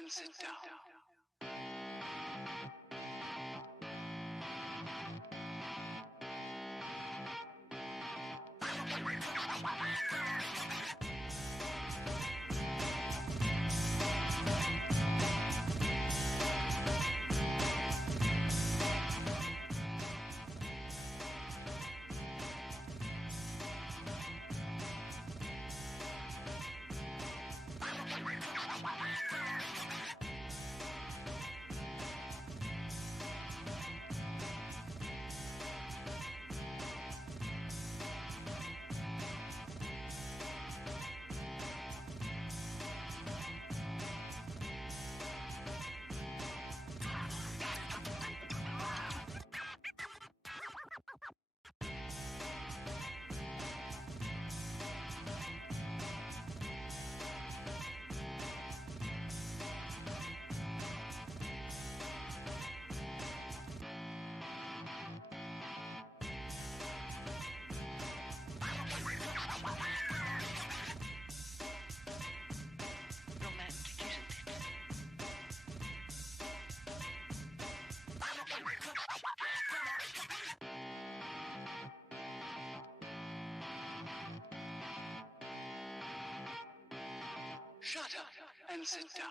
and sit down. Shut up and sit down.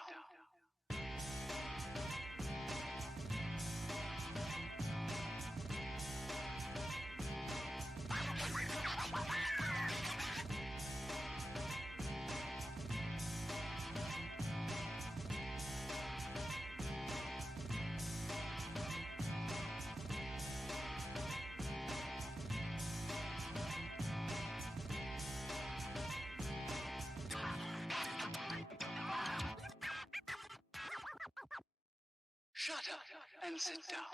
Shut up and sit down.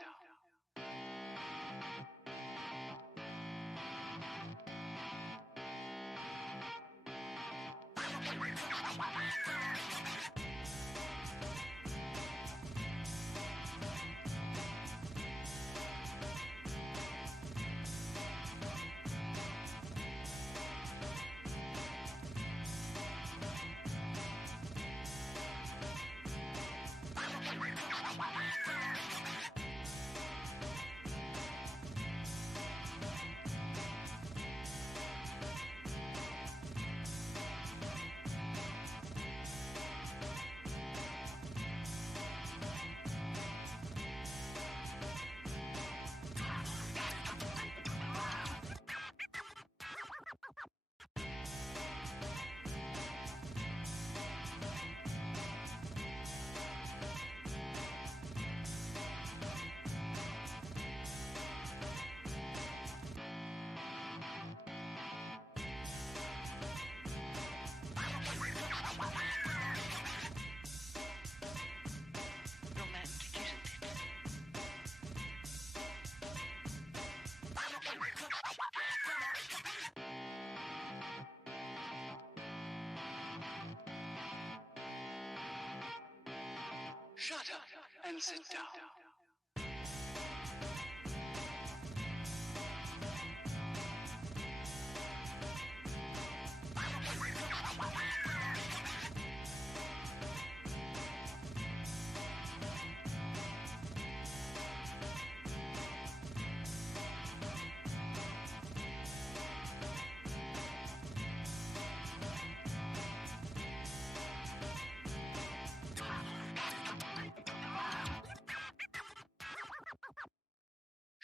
Shut up and sit down.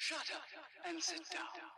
Shut up and sit down.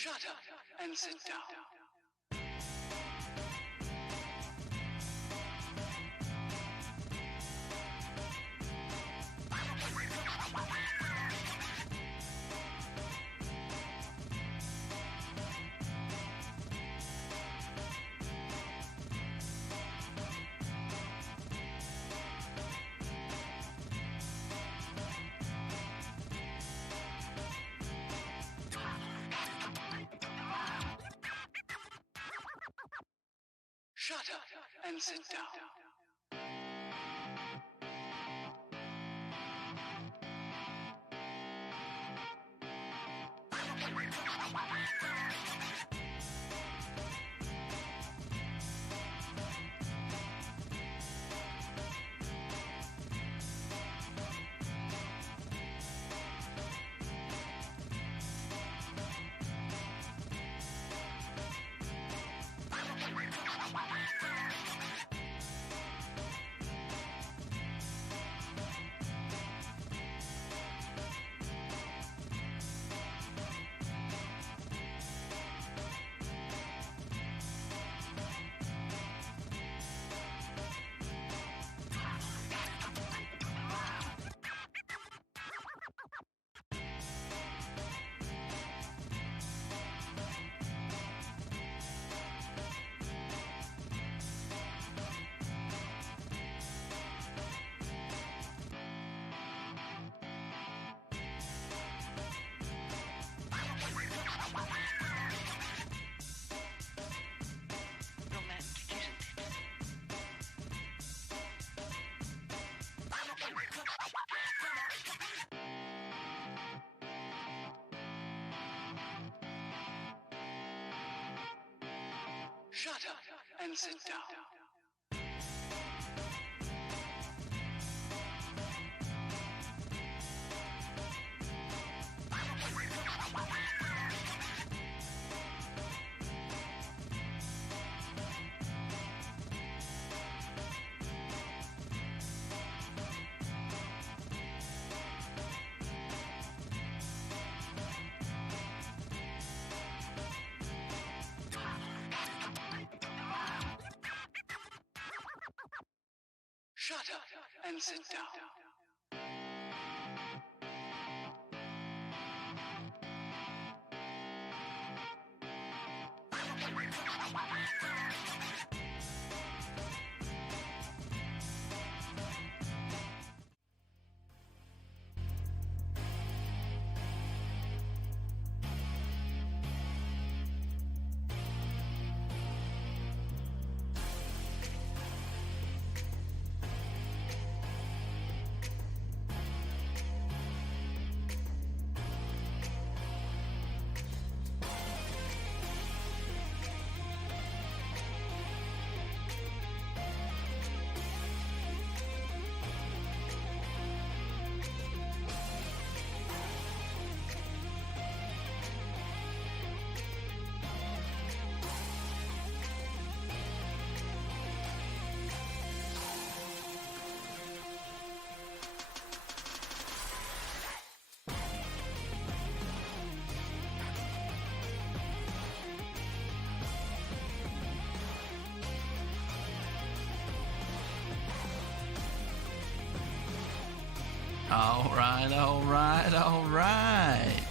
Shut up and sit down. Shut up and sit down. Shut up and sit down. Shut up and sit down. All right.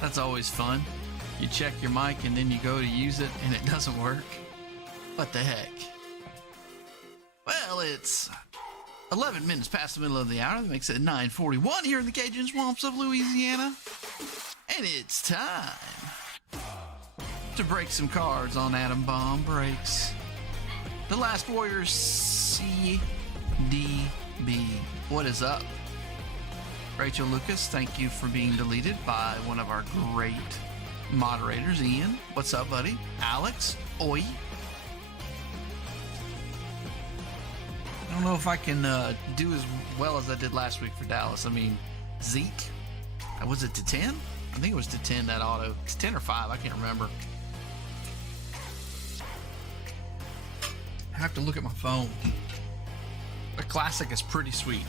That's always fun. You check your mic and then you go to use it and it doesn't work. What the heck? Well, it's 11 minutes past the middle of the hour. That makes it 9:41 here in the Cajun swamps of Louisiana. And it's time to break some cards on Atom Bomb Breaks. The Last Warrior CDB. What is up? Rachel Lucas, thank you for being deleted by one of our great moderators. Ian, what's up, buddy? Alex, oi. I don't know if I can do as well as I did last week for Dallas. I mean, Zeke, was it to 10? I think it was to 10, that auto. It's 10 or 5, I can't remember. I have to look at my phone. The classic is pretty sweet.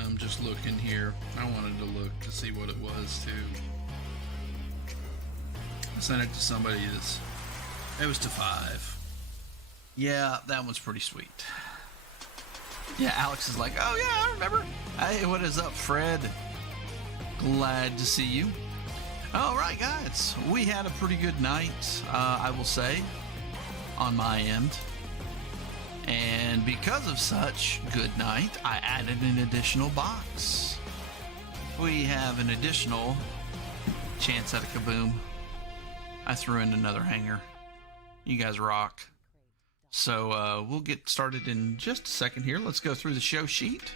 I'm just looking here. I wanted to look to see what it was too. I sent it to somebody. It was to 5. Yeah, that one's pretty sweet. Yeah, Alex is like, oh yeah, I remember. Hey, what is up, Fred? Glad to see you. All right, guys, we had a pretty good night, I will say, on my end. And because of such good night, I added an additional box. We have an additional chance at a Kaboom. I threw in another hanger. You guys rock. So we'll get started in just a second here. Let's go through the show sheet.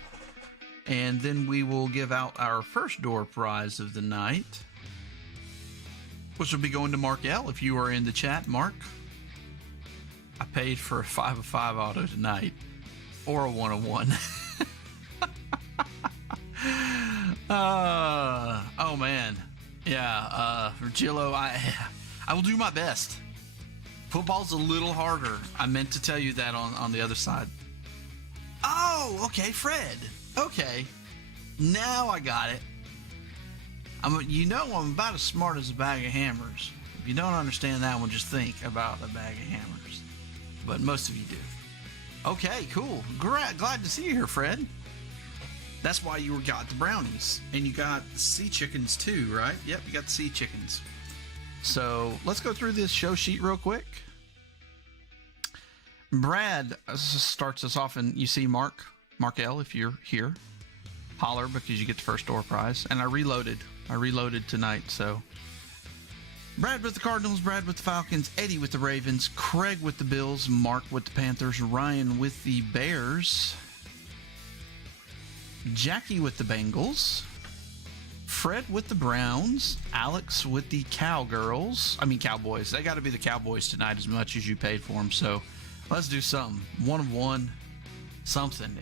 And then we will give out our first door prize of the night, which will be going to Mark L. If you are in the chat, Mark, I paid for a 5 of 5 auto tonight, or a 1 of 1. Oh man, yeah. Virgilio, I will do my best. Football's a little harder. I meant to tell you that on the other side. Oh, okay, Fred. Okay, now I got it. I'm about as smart as a bag of hammers. If you don't understand that one, just think about a bag of hammers. But most of you do. Okay, cool. Glad to see you here, Fred. That's why you got the brownies. And you got the sea chickens too, right? Yep, you got the sea chickens. So let's go through this show sheet real quick. Brad starts us off, and you see Mark L, if you're here, holler, because you get the first door prize. And I reloaded tonight, so Brad with the Cardinals, Brad with the Falcons, Eddie with the Ravens, Craig with the Bills, Mark with the Panthers, Ryan with the Bears, Jackie with the Bengals, Fred with the Browns, Alex with the Cowboys. They got to be the Cowboys tonight as much as you paid for them, so let's do something. 1 of 1. Something.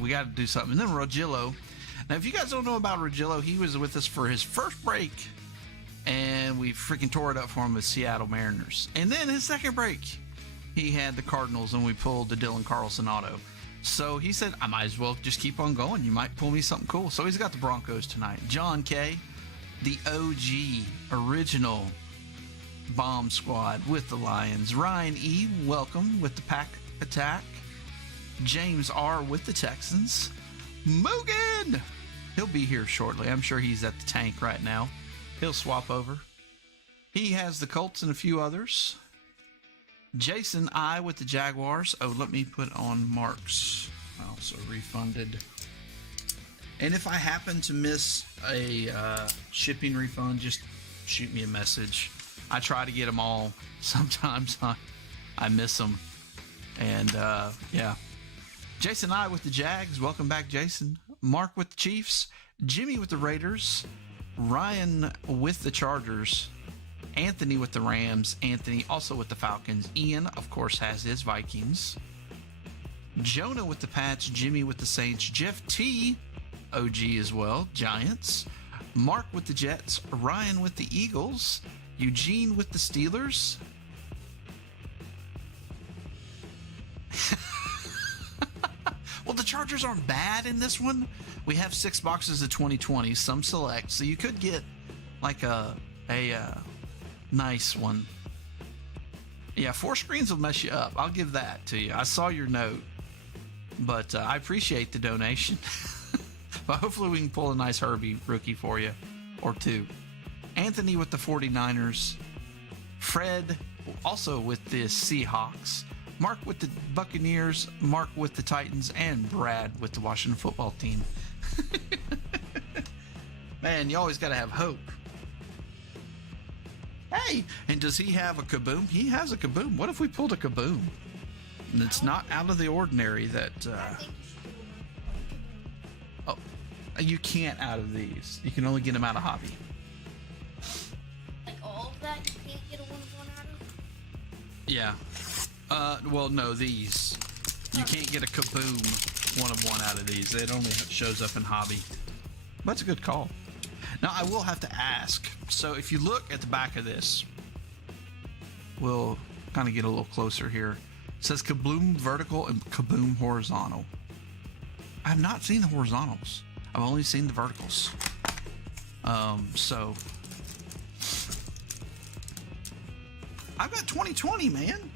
We got to do something. And then Rogillo. Now, if you guys don't know about Rogillo, he was with us for his first break, and we freaking tore it up for him with Seattle Mariners. And then his second break, he had the Cardinals, and we pulled the Dylan Carlson auto. So he said, I might as well just keep on going. You might pull me something cool. So he's got the Broncos tonight. John K., the OG, original bomb squad with the Lions. Ryan E., welcome with the Pack Attack. James R. with the Texans. Mugen! He'll be here shortly. I'm sure he's at the tank right now. He'll swap over. He has the Colts and a few others. Jason I. with the Jaguars. Oh, let me put on Mark's. Also refunded. And if I happen to miss a shipping refund, just shoot me a message. I try to get them all. Sometimes I miss them. And, yeah. Jason I. with the Jags. Welcome back, Jason. Mark with the Chiefs. Jimmy with the Raiders. Ryan with the Chargers. Anthony with the Rams. Anthony also with the Falcons. Ian, of course, has his Vikings. Jonah with the Pats. Jimmy with the Saints. Jeff T., OG as well, Giants. Mark with the Jets. Ryan with the Eagles. Eugene with the Steelers. Well, the Chargers aren't bad in this one. We have 6 boxes of 2020, some select, so you could get like a nice one. Yeah, 4 screens will mess you up. I'll give that to you. I saw your note, but I appreciate the donation. But hopefully we can pull a nice Herbie rookie for you, or 2. Anthony with the 49ers. Fred also with the Seahawks. Mark with the Buccaneers, Mark with the Titans, and Brad with the Washington football team. Man, you always got to have hope. Hey, and does he have a Kaboom? He has a Kaboom. What if we pulled a Kaboom? And it's not out of the ordinary that... Oh, you can't out of these. You can only get them out of hobby. Like all of that, you can't get a 1-of-1 out of? Yeah. Well, no, these. You can't get a Kaboom 1-of-1 out of these. It only shows up in hobby. That's a good call. Now, I will have to ask. So, if you look at the back of this, we'll kind of get a little closer here. It says Kaboom vertical and Kaboom horizontal. I've not seen the horizontals. I've only seen the verticals. So I've got 2020, man.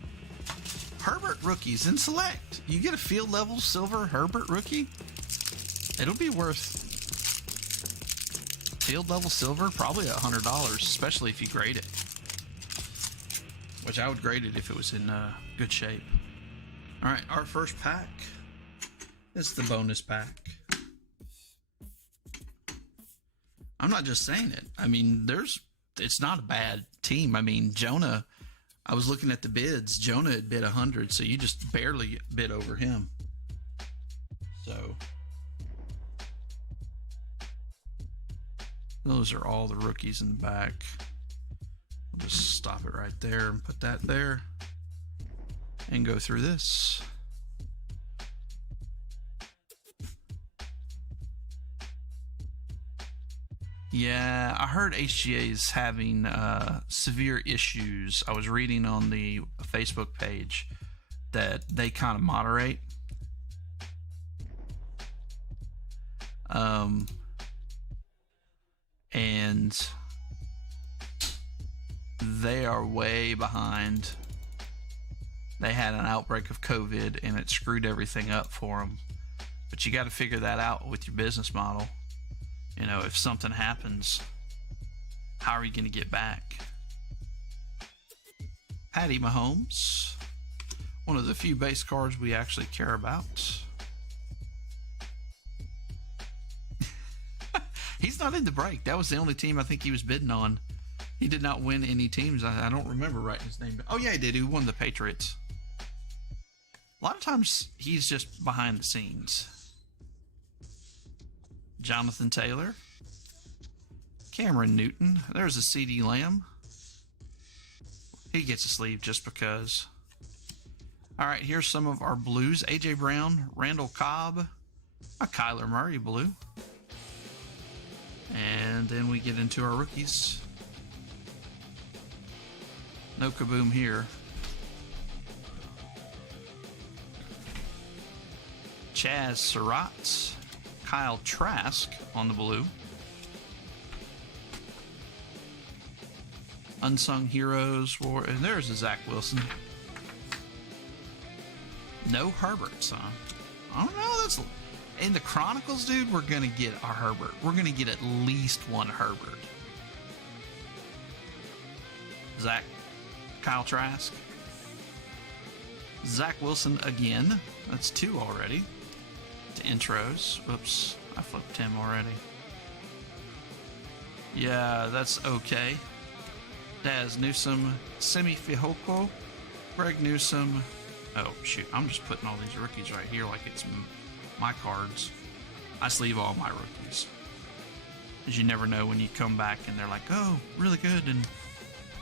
Herbert rookies in select. You get a field level silver Herbert rookie. It'll be worth field level silver, probably $100, especially if you grade it. Which I would grade it if it was in good shape. All right, our first pack is the bonus pack. I'm not just saying it. I mean, it's not a bad team. I mean, Jonah, I was looking at the bids. Jonah had bid 100, so you just barely bid over him. So those are all the rookies in the back. We'll just stop it right there and put that there and go through this. Yeah, I heard HGA is having severe issues. I was reading on the Facebook page that they kind of moderate. And they are way behind. They had an outbreak of COVID and it screwed everything up for them. But you got to figure that out with your business model. You know, if something happens, how are you going to get back? Patty Mahomes, one of the few base cards we actually care about. He's not in the break. That was the only team I think he was bidding on. He did not win any teams. I don't remember writing his name. Oh, yeah, he did. He won the Patriots. A lot of times, he's just behind the scenes. Jonathan Taylor. Cameron Newton. There's a CD Lamb. He gets a sleeve just because. All right, here's some of our blues. A.J. Brown, Randall Cobb, a Kyler Murray blue. And then we get into our rookies. No Kaboom here. Chaz Surratt, Kyle Trask on the blue. Unsung Heroes, and there's a Zach Wilson. No Herberts, huh? I don't know. That's in the Chronicles, dude. We're gonna get our Herbert. We're gonna get at least one Herbert. Zach, Kyle Trask, Zach Wilson again. That's two already. To intros. Whoops, I flipped him already. Yeah, that's okay. Daz Newsome, Semi Fihoko, Greg Newsome. Oh, shoot. I'm just putting all these rookies right here like it's my cards. I sleeve all my rookies. Because you never know when you come back and they're like, oh, really good. And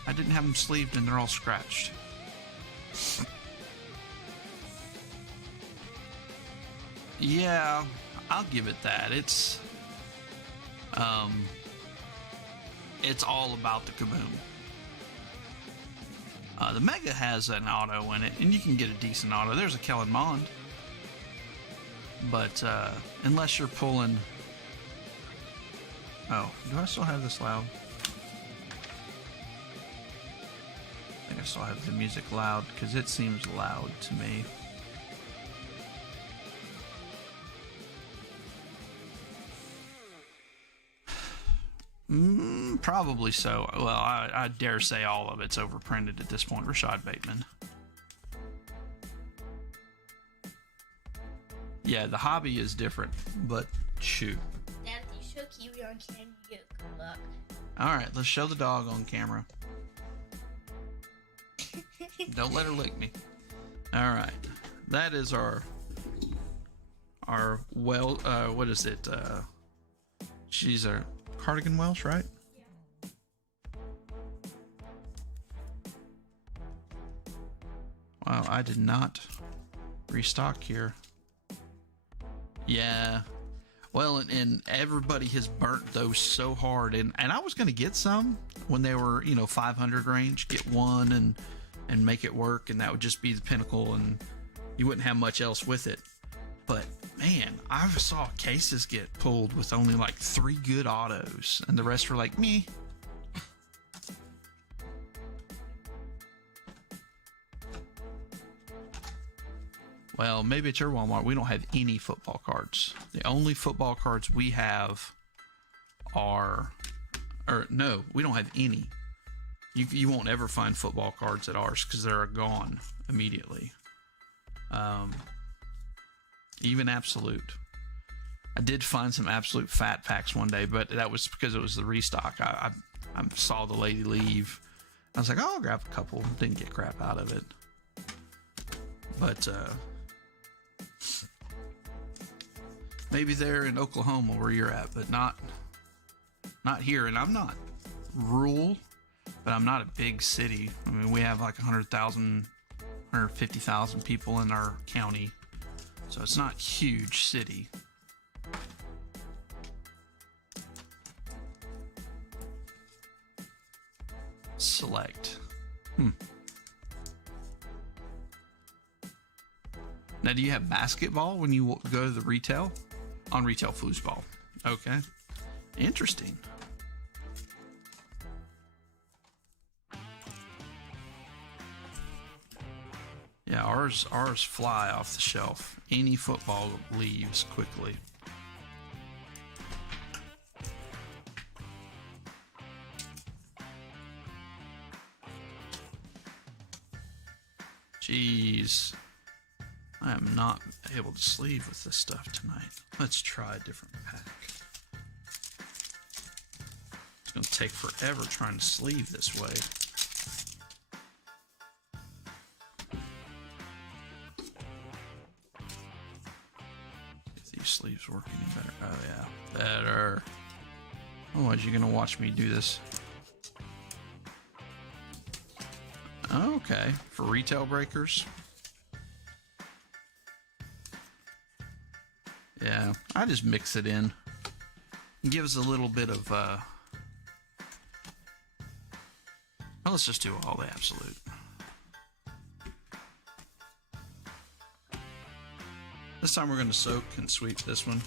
I didn't have them sleeved and they're all scratched. Yeah, I'll give it that. It's all about the Kaboom. The Mega has an auto in it, and you can get a decent auto. There's a Kellen Mond. But unless you're pulling... Oh, do I still have this loud? I think I still have the music loud, because it seems loud to me. Probably so. Well, I dare say all of it's overprinted at this point. Rashad Bateman. Yeah, the hobby is different, but shoot. Dad, if you show Kiwi on camera, you get good luck. All right, let's show the dog on camera. Don't let her lick me. All right, that is our what is it? She's a Cardigan Welsh, right? Wow, I did not restock here. Yeah. Well, and everybody has burnt those so hard. And I was going to get some when they were, 500 range. Get one and make it work. And that would just be the pinnacle. And you wouldn't have much else with it. But, man, I saw cases get pulled with only like 3 good autos, and the rest were like me. Well, maybe at your Walmart, we don't have any football cards. The only football cards we have are, or no, we don't have any. You won't ever find football cards at ours because they're gone immediately. Even Absolute. I did find some Absolute fat packs one day, but that was because it was the restock. I saw the lady leave. I was like, oh, I'll grab a couple. Didn't get crap out of it. But, maybe they're in Oklahoma where you're at, but not here. And I'm not rural, but I'm not a big city. I mean, we have like 100,000, 150,000 people in our county, so it's not a huge city. Select. Now, do you have basketball when you go to the retail? On retail foosball. Okay. Interesting. Yeah, ours fly off the shelf. Any football leaves quickly. Jeez. I am not able to sleeve with this stuff tonight. Let's try a different pack. It's going to take forever trying to sleeve this way. If these sleeves work any better. Oh yeah, better. Otherwise you're going to watch me do this. Okay, for retail breakers. Yeah, I just mix it in. It gives a little bit of, well, let's just do all the Absolute. This time we're going to soak and sweep this one.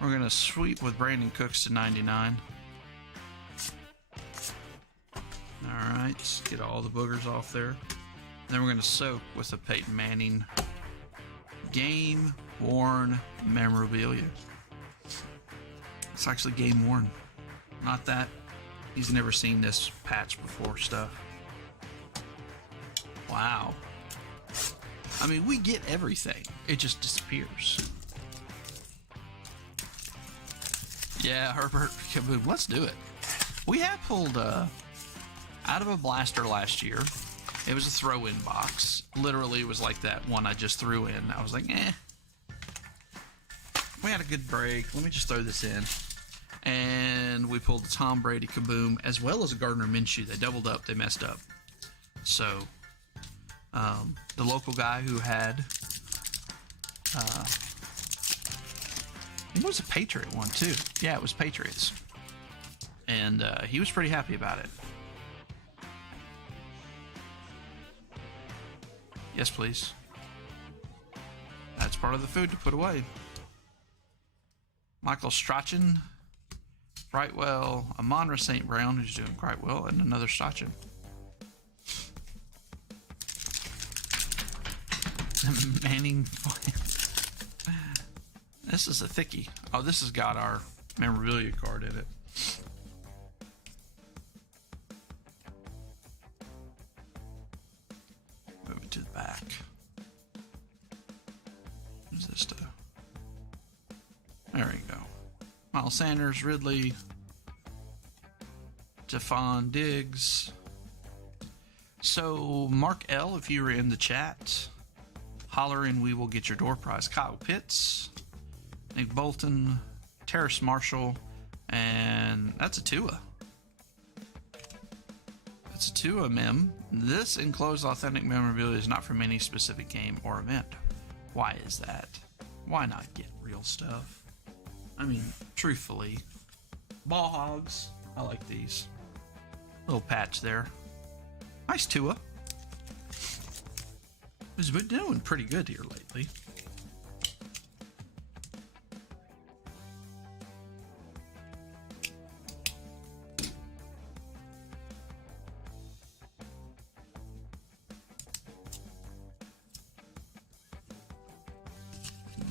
We're going to sweep with Brandon Cooks to 99. Alright, get all the boogers off there. Then we're going to soak with the Peyton Manning Game Worn Memorabilia. It's actually game worn. Not that he's never seen this patch before stuff. Wow. I mean, we get everything. It just disappears. Yeah, Herbert Kaboom. Let's do it. We have pulled out of a blaster last year. It was a throw-in box. Literally, it was like that one I just threw in. I was like, eh. We had a good break. Let me just throw this in. And we pulled the Tom Brady Kaboom as well as a Gardner Minshew. They doubled up. They messed up. So, the local guy who had... it was a Patriot one, too. Yeah, it was Patriots. And he was pretty happy about it. Yes, please. That's part of the food to put away. Michael Strachan, Brightwell, Amonra St. Brown, who's doing quite well, and another Strachan. Manning. This is a thickie. Oh, this has got our memorabilia card in it. Move it to the back. What's this stuff? There we go. Miles Sanders, Ridley, Stephon Diggs. So, Mark L., if you were in the chat, holler and we will get your door prize. Kyle Pitts, Nick Bolton, Terrace Marshall, and that's a Tua. That's a Tua mem. This enclosed authentic memorabilia is not from any specific game or event. Why is that? Why not get real stuff? I mean, truthfully, ball hogs. I like these. Little patch there. Nice Tua. He's been doing pretty good here lately.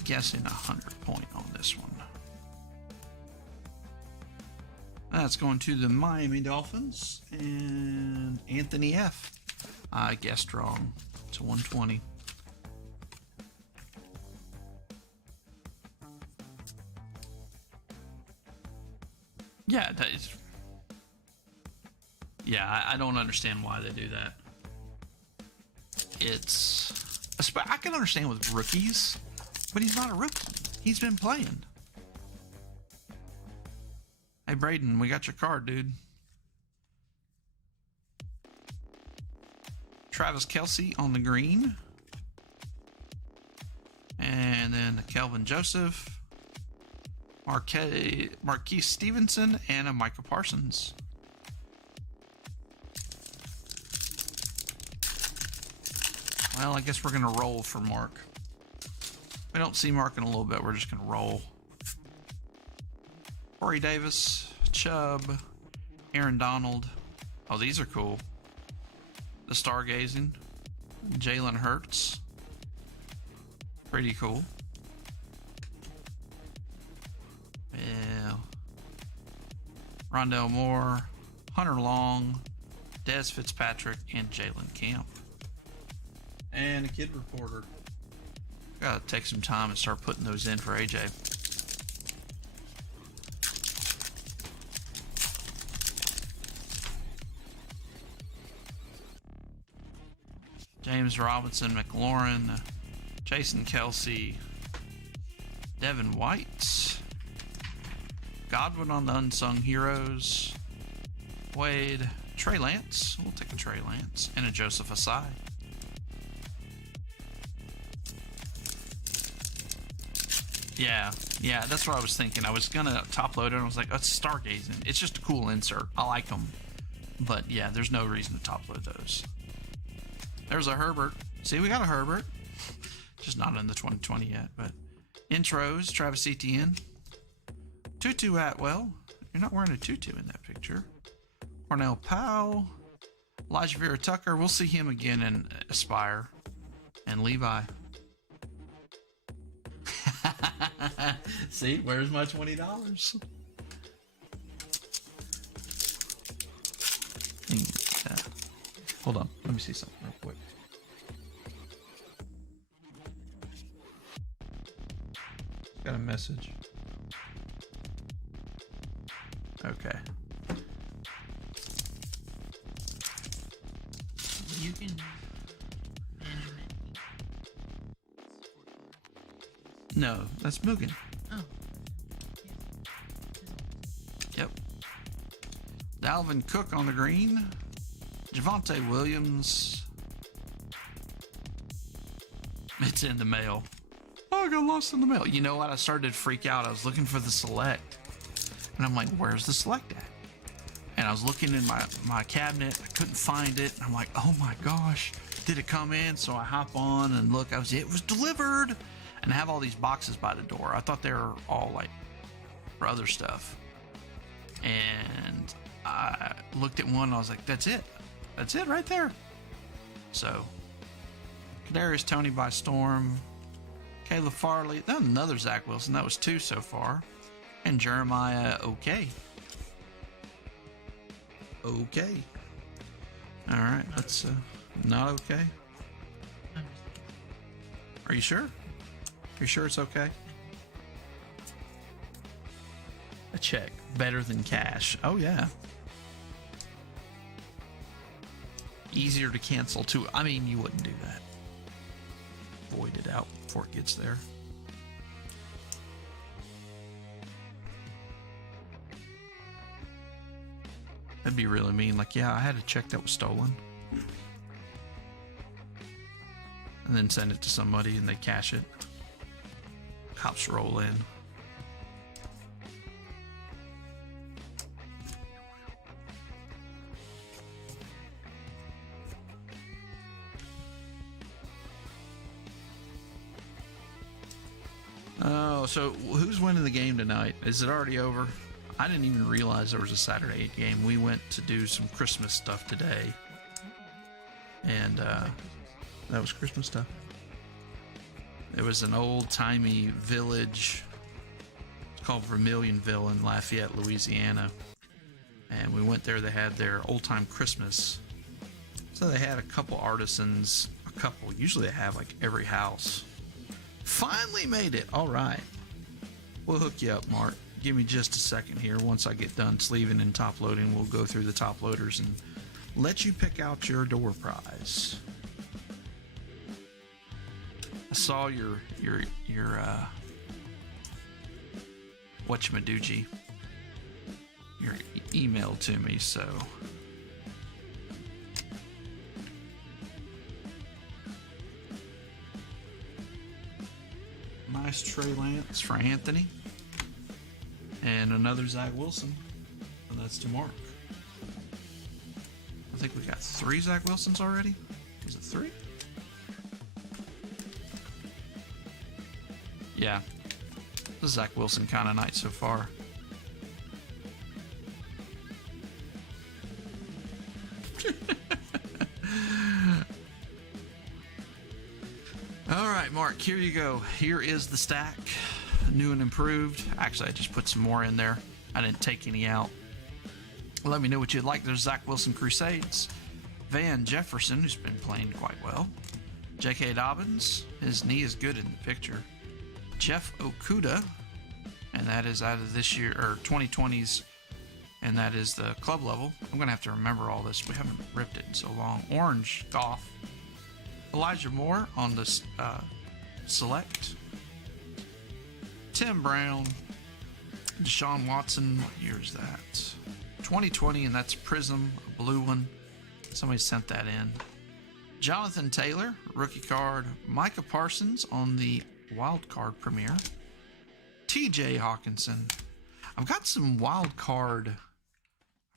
guessing 100 point on this one. That's going to the Miami Dolphins and Anthony F. I guessed wrong. It's 120. Yeah, that is. Yeah, I don't understand why they do that. I can understand with rookies, but he's not a rookie. He's been playing. Hey, Braden, we got your card, dude. Travis Kelce on the green. And then Kelvin Joseph, Marquise Stevenson, and a Micah Parsons. Well, I guess we're going to roll for Mark. We don't see Mark in a little bit. We're just going to roll. Corey Davis, Chubb, Aaron Donald. Oh, these are cool. The Stargazing. Jalen Hurts. Pretty cool. Yeah. Rondale Moore, Hunter Long, Dez Fitzpatrick, and Jalen Camp. And a kid reporter. Gotta take some time and start putting those in for AJ. James Robinson, McLaurin, Jason Kelsey, Devin White, Godwin on the Unsung Heroes, Wade, Trey Lance. We'll take a Trey Lance. And a Joseph Asai. Yeah, that's what I was thinking. I was gonna top load it and I was like, oh, it's Stargazing. It's just a cool insert. I like them. But yeah, there's no reason to top load those. There's a Herbert. See, we got a Herbert. Just not in the 2020 yet, but intros, Travis Etienne. Tutu Atwell. You're not wearing a tutu in that picture. Cornell Powell. Elijah Vera Tucker. We'll see him again in Aspire. And Levi. See, where's my $20? Hold on, let me see something real quick. Got a message. Okay. You can. No, that's Mugen. Oh. Yep. Dalvin Cook on the green. Javonte Williams. It's in the mail. Oh, I got lost in the mail. You know what? I started to freak out. I was looking for the select. And I'm like, where's the select at? And I was looking in my cabinet. I couldn't find it. I'm like, oh my gosh. Did it come in? So I hop on and look. It was delivered. And I have all these boxes by the door. I thought they were all like for other stuff. And I looked at one and I was like, that's it. That's it right there. So, Kadarius Toney by storm. Caleb Farley. Then another Zach Wilson. That was 2 so far. And Jeremiah okay. Okay. All right. Let's, not okay. Are you sure? Are you sure it's okay? A check. Better than cash. Oh, yeah. Easier to cancel, too. I mean, you wouldn't do that. Void it out before it gets there. That'd be really mean. Like, yeah, I had a check that was stolen. And then send it to somebody and they cash it. Cops roll in. Oh, so who's winning the game tonight? Is it already over? I didn't even realize there was a Saturday game. We went to do some Christmas stuff today. And that was Christmas stuff. It was an old-timey village. It's called Vermilionville in Lafayette, Louisiana. And we went there. They had their old-time Christmas. So they had a couple artisans. A couple. Usually they have like every house. Finally made it. All right. We'll hook you up, Mark. Give me just a second here. Once I get done sleeving and top loading, we'll go through the top loaders and let you pick out your door prize. I saw your whatchamadoogie, your email to me, so nice Trey Lance for Anthony, and another Zach Wilson, and that's to Mark. I think we got 3 Zach Wilsons already. Was it 3? Yeah. This is Zach Wilson kind of night so far. All right, Mark, here you go. Here is the stack. New and improved. Actually, I just put some more in there. I didn't take any out. Let me know what you'd like. There's Zach Wilson Crusades. Van Jefferson, who's been playing quite well. J.K. Dobbins. His knee is good in the picture. Jeff Okuda. And that is out of this year, or 2020's. And that is the club level. I'm going to have to remember all this. We haven't ripped it in so long. Orange Goff. Elijah Moore on the select. Tim Brown. Deshaun Watson. What year is that? 2020, and that's Prism, a blue one. Somebody sent that in. Jonathan Taylor, rookie card. Micah Parsons on the wild card premiere. TJ Hawkinson. I've got some wild card.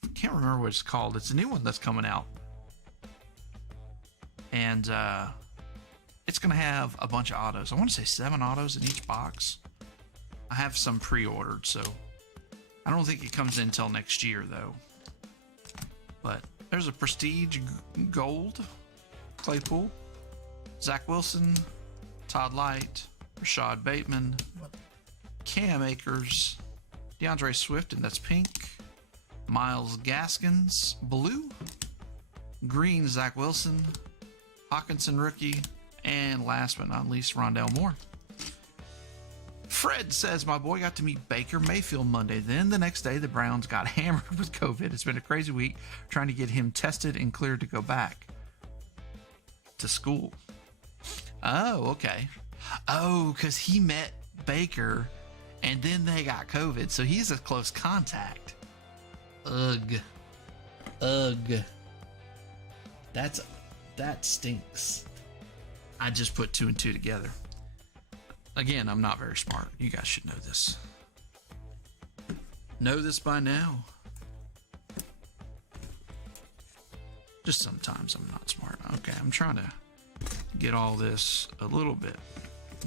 I can't remember what it's called. It's a new one that's coming out. And it's going to have a bunch of autos. I want to say 7 autos in each box. I have some pre-ordered, so I don't think it comes in until next year, though. But there's a Prestige Gold Claypool, Zach Wilson, Todd Light, Rashad Bateman, Cam Akers, DeAndre Swift, and that's pink, Miles Gaskins, blue, green, Zach Wilson, Hawkinson rookie, and last but not least, Rondale Moore. Fred says, my boy got to meet Baker Mayfield Monday. Then the next day, the Browns got hammered with COVID. It's been a crazy week trying to get him tested and cleared to go back to school. Oh, okay. Oh, because he met Baker and then they got COVID. So he's a close contact. Ugh. That stinks. I just put 2 and 2 together. Again, I'm not very smart. You guys should know this. Know this by now. Just sometimes I'm not smart. Okay, I'm trying to get all this a little bit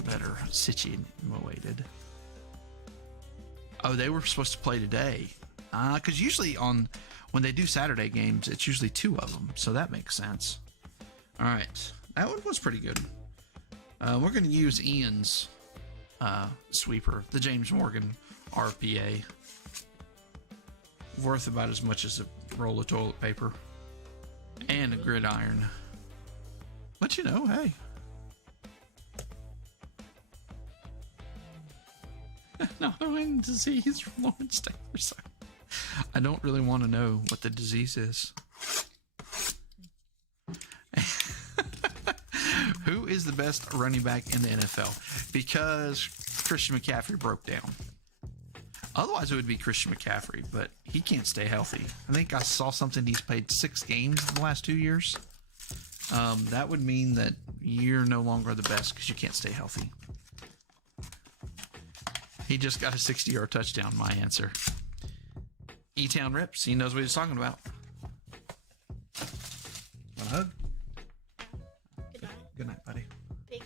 better situated. Oh, they were supposed to play today. Because usually when they do Saturday games, it's usually 2 of them. So that makes sense. All right. That one was pretty good. We're going to use Ian's sweeper, the James Morgan RPA. Worth about as much as a roll of toilet paper and a gridiron. But you know, hey. Not knowing disease from Lawrence Taylor. I don't really want to know what the disease is. Who is the best running back in the NFL? Because Christian McCaffrey broke down. Otherwise, it would be Christian McCaffrey, but he can't stay healthy. I think I saw something. He's played 6 games in the last 2 years. That would mean that you're no longer the best because you can't stay healthy. He just got a 60-yard touchdown, my answer. E-Town Rips. He knows what he's talking about. Want a hug? Good night. Good night, buddy. Big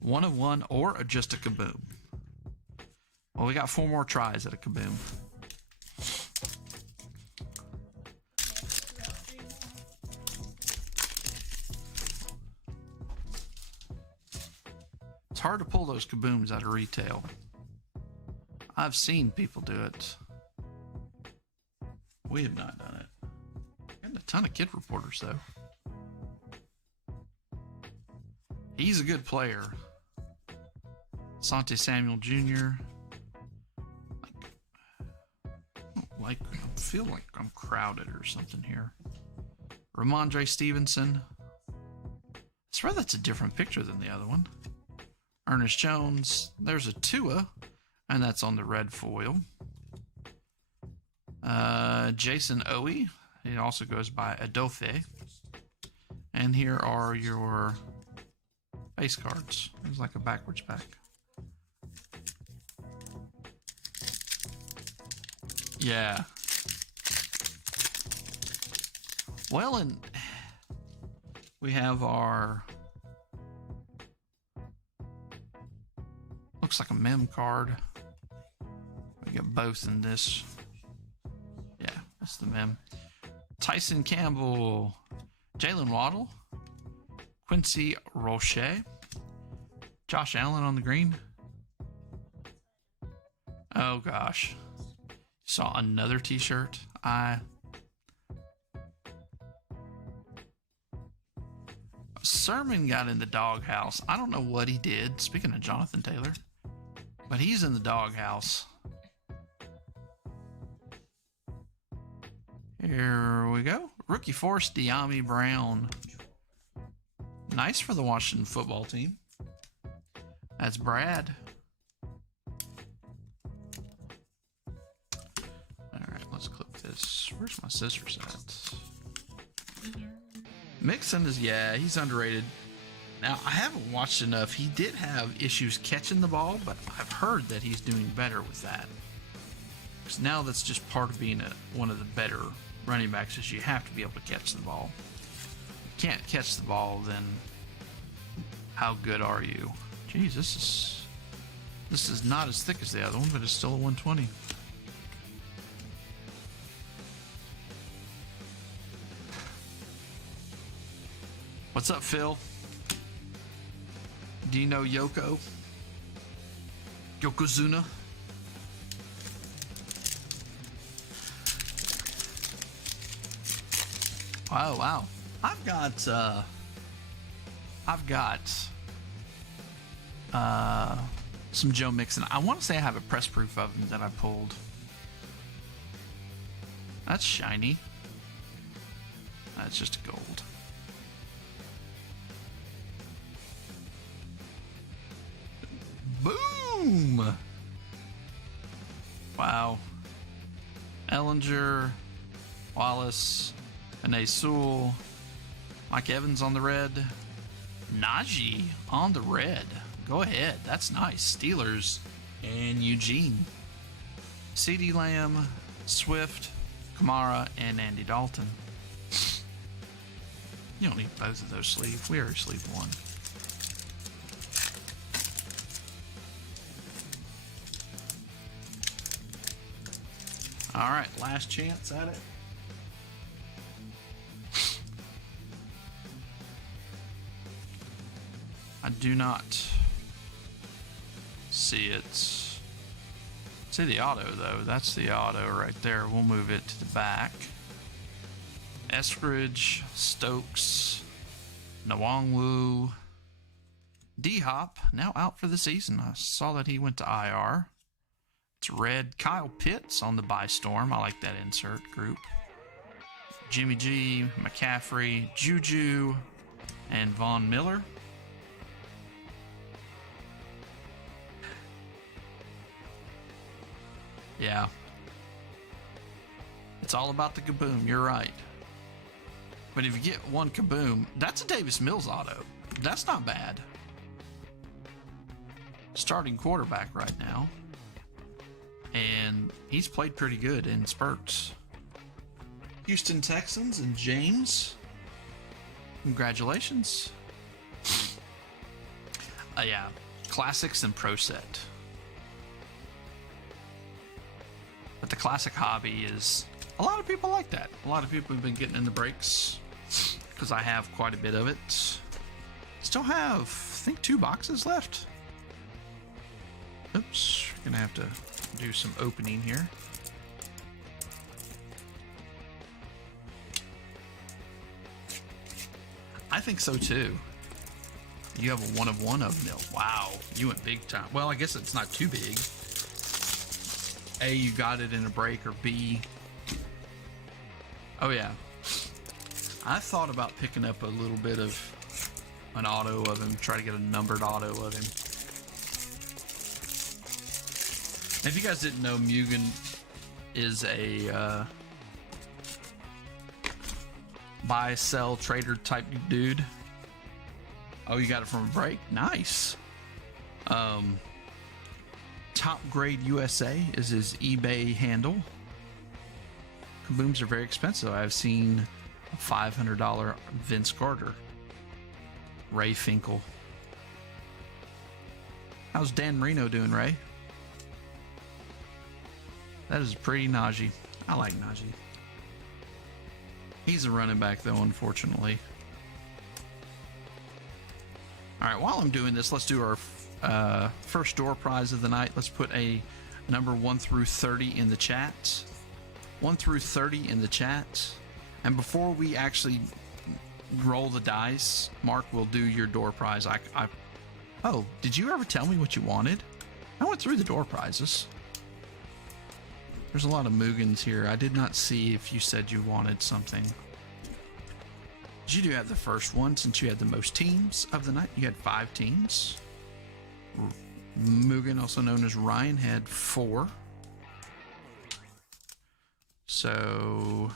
One of one or just a Kaboom. Well, we got 4 more tries at a Kaboom. It's hard to pull those Kabooms out of retail. I've seen people do it. We have not done it. Got a ton of kid reporters, though. He's a good player. Sante Samuel Jr. I feel like I'm crowded or something here. Ramondre Stevenson. I swear that's a different picture than the other one. Ernest Jones. There's a Tua, and that's on the red foil. Jason Owie. He also goes by Adofe. And here are your base cards. It's like a backwards pack. Yeah. Well, and we have our... Looks like a mem card. We got both in this. Yeah, that's the mem. Tyson Campbell. Jalen Waddle. Quincy Roche. Josh Allen on the green. Oh, gosh. Saw another t-shirt. Sermon got in the doghouse. I don't know what he did. Speaking of Jonathan Taylor. But he's in the doghouse. Here we go. Rookie force, De'Ami Brown. Nice for the Washington football team. That's Brad. Alright, let's clip this. Where's my scissors at? Mixon is, yeah, he's underrated. Now, I haven't watched enough. He did have issues catching the ball, but I've heard that he's doing better with that. Because now that's just part of being one of the better running backs is you have to be able to catch the ball. If you can't catch the ball, then how good are you? Jeez, this is not as thick as the other one, but it's still a 120. What's up, Phil? Do you know Yoko? Yokozuna? Wow. I've got some Joe Mixon. I want to say I have a press proof of him that I pulled. That's shiny. That's just gold. Boom! Wow. Ellinger, Wallace, Anay Sewell, Mike Evans on the red, Najee on the red. Go ahead. That's nice. Steelers and Eugene. CeeDee Lamb, Swift, Kamara, and Andy Dalton. You don't need both of those sleeves. We already sleeved one. All right, last chance at it. I do not see it. See the auto, though. That's the auto right there. We'll move it to the back. Eskridge, Stokes, Nwangwu, D-Hop, now out for the season. I saw that he went to IR. It's red. Kyle Pitts on the buy storm. I like that insert group. Jimmy G, McCaffrey, Juju, and Von Miller. Yeah. It's all about the Kaboom. You're right. But if you get one Kaboom, that's a Davis Mills auto. That's not bad. Starting quarterback right now. And he's played pretty good in spurts. Houston Texans and James. Congratulations. Yeah. Classics and Pro Set. But the classic hobby is... A lot of people like that. A lot of people have been getting in the breaks. Because I have quite a bit of it. Still have, I think, 2 boxes left. Oops, we're gonna have to do some opening here. I think so too. You have a 1 of 1 of nil. Wow, you went big time. Well, I guess it's not too big. A, you got it in a break, or B. Oh yeah. I thought about picking up a little bit of an auto of him, try to get a numbered auto of him. If you guys didn't know, Mugen is a buy, sell, trader type dude. Oh, you got it from a break? Nice. Top Grade USA is his eBay handle. Kabooms are very expensive. I've seen a $500 Vince Carter. Ray Finkel. How's Dan Marino doing, Ray? That is pretty Najee. I like Najee. He's a running back, though, unfortunately. All right, while I'm doing this, let's do our first door prize of the night. Let's put a number 1 through 30 in the chat. 1 through 30 in the chat. And before we actually roll the dice, Mark will do your door prize. Oh, did you ever tell me what you wanted? I went through the door prizes. There's a lot of Mugens here. I did not see if you said you wanted something. You do have the first one since you had the most teams of the night. You had 5 teams. Mugen, also known as Ryan, had 4. So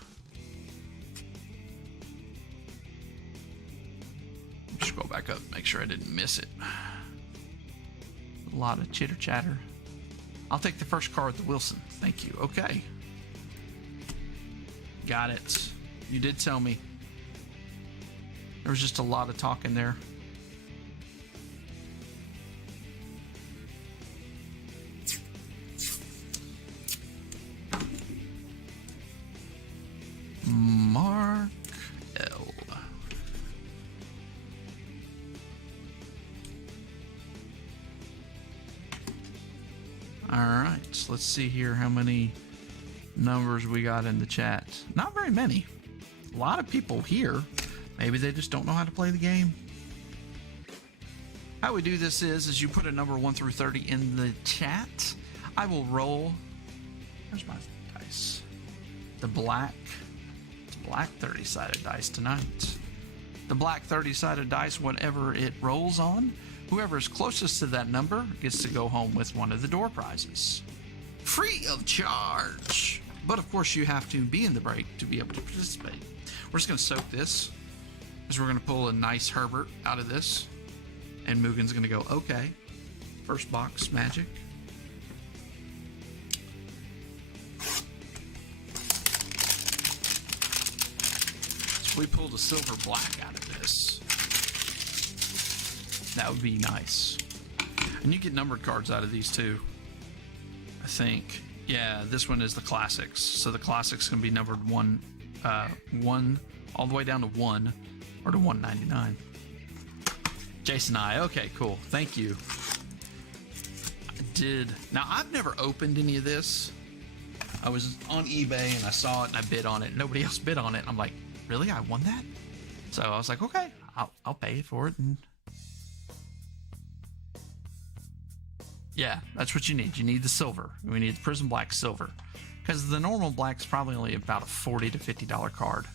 just go back up, make sure I didn't miss it. A lot of chitter chatter. I'll take the first card, the Wilson. Thank you. Okay. Got it. You did tell me. There was just a lot of talking there. Mark L. All right, so let's see here how many numbers we got in the chat. Not very many. A lot of people here. Maybe they just don't know how to play the game. How we do this is you put a number 1 through 30 in the chat. I will roll. Where's my dice? The black 30-sided dice tonight. The black 30-sided dice, whatever it rolls on, whoever is closest to that number gets to go home with one of the door prizes. Free of charge. But of course you have to be in the break to be able to participate. We're just going to soak this, because we're going to pull a nice Herbert out of this. And Mugen's going to go, okay. First box, magic. So we pulled a silver black out of this. That would be nice. And you get numbered cards out of these too, I think. Yeah, this one is the classics. So the classics can be numbered 1 all the way down to 1 or to 199. Jason I. Okay, cool. Thank you. Now, I've never opened any of this. I was on eBay and I saw it and I bid on it. Nobody else bid on it. I'm like, really? I won that? So I was like, okay, I'll pay for it. And yeah, that's what you need. You need the silver. We need the Prism Black silver. Because the normal black's probably only about a $40 to $50 card.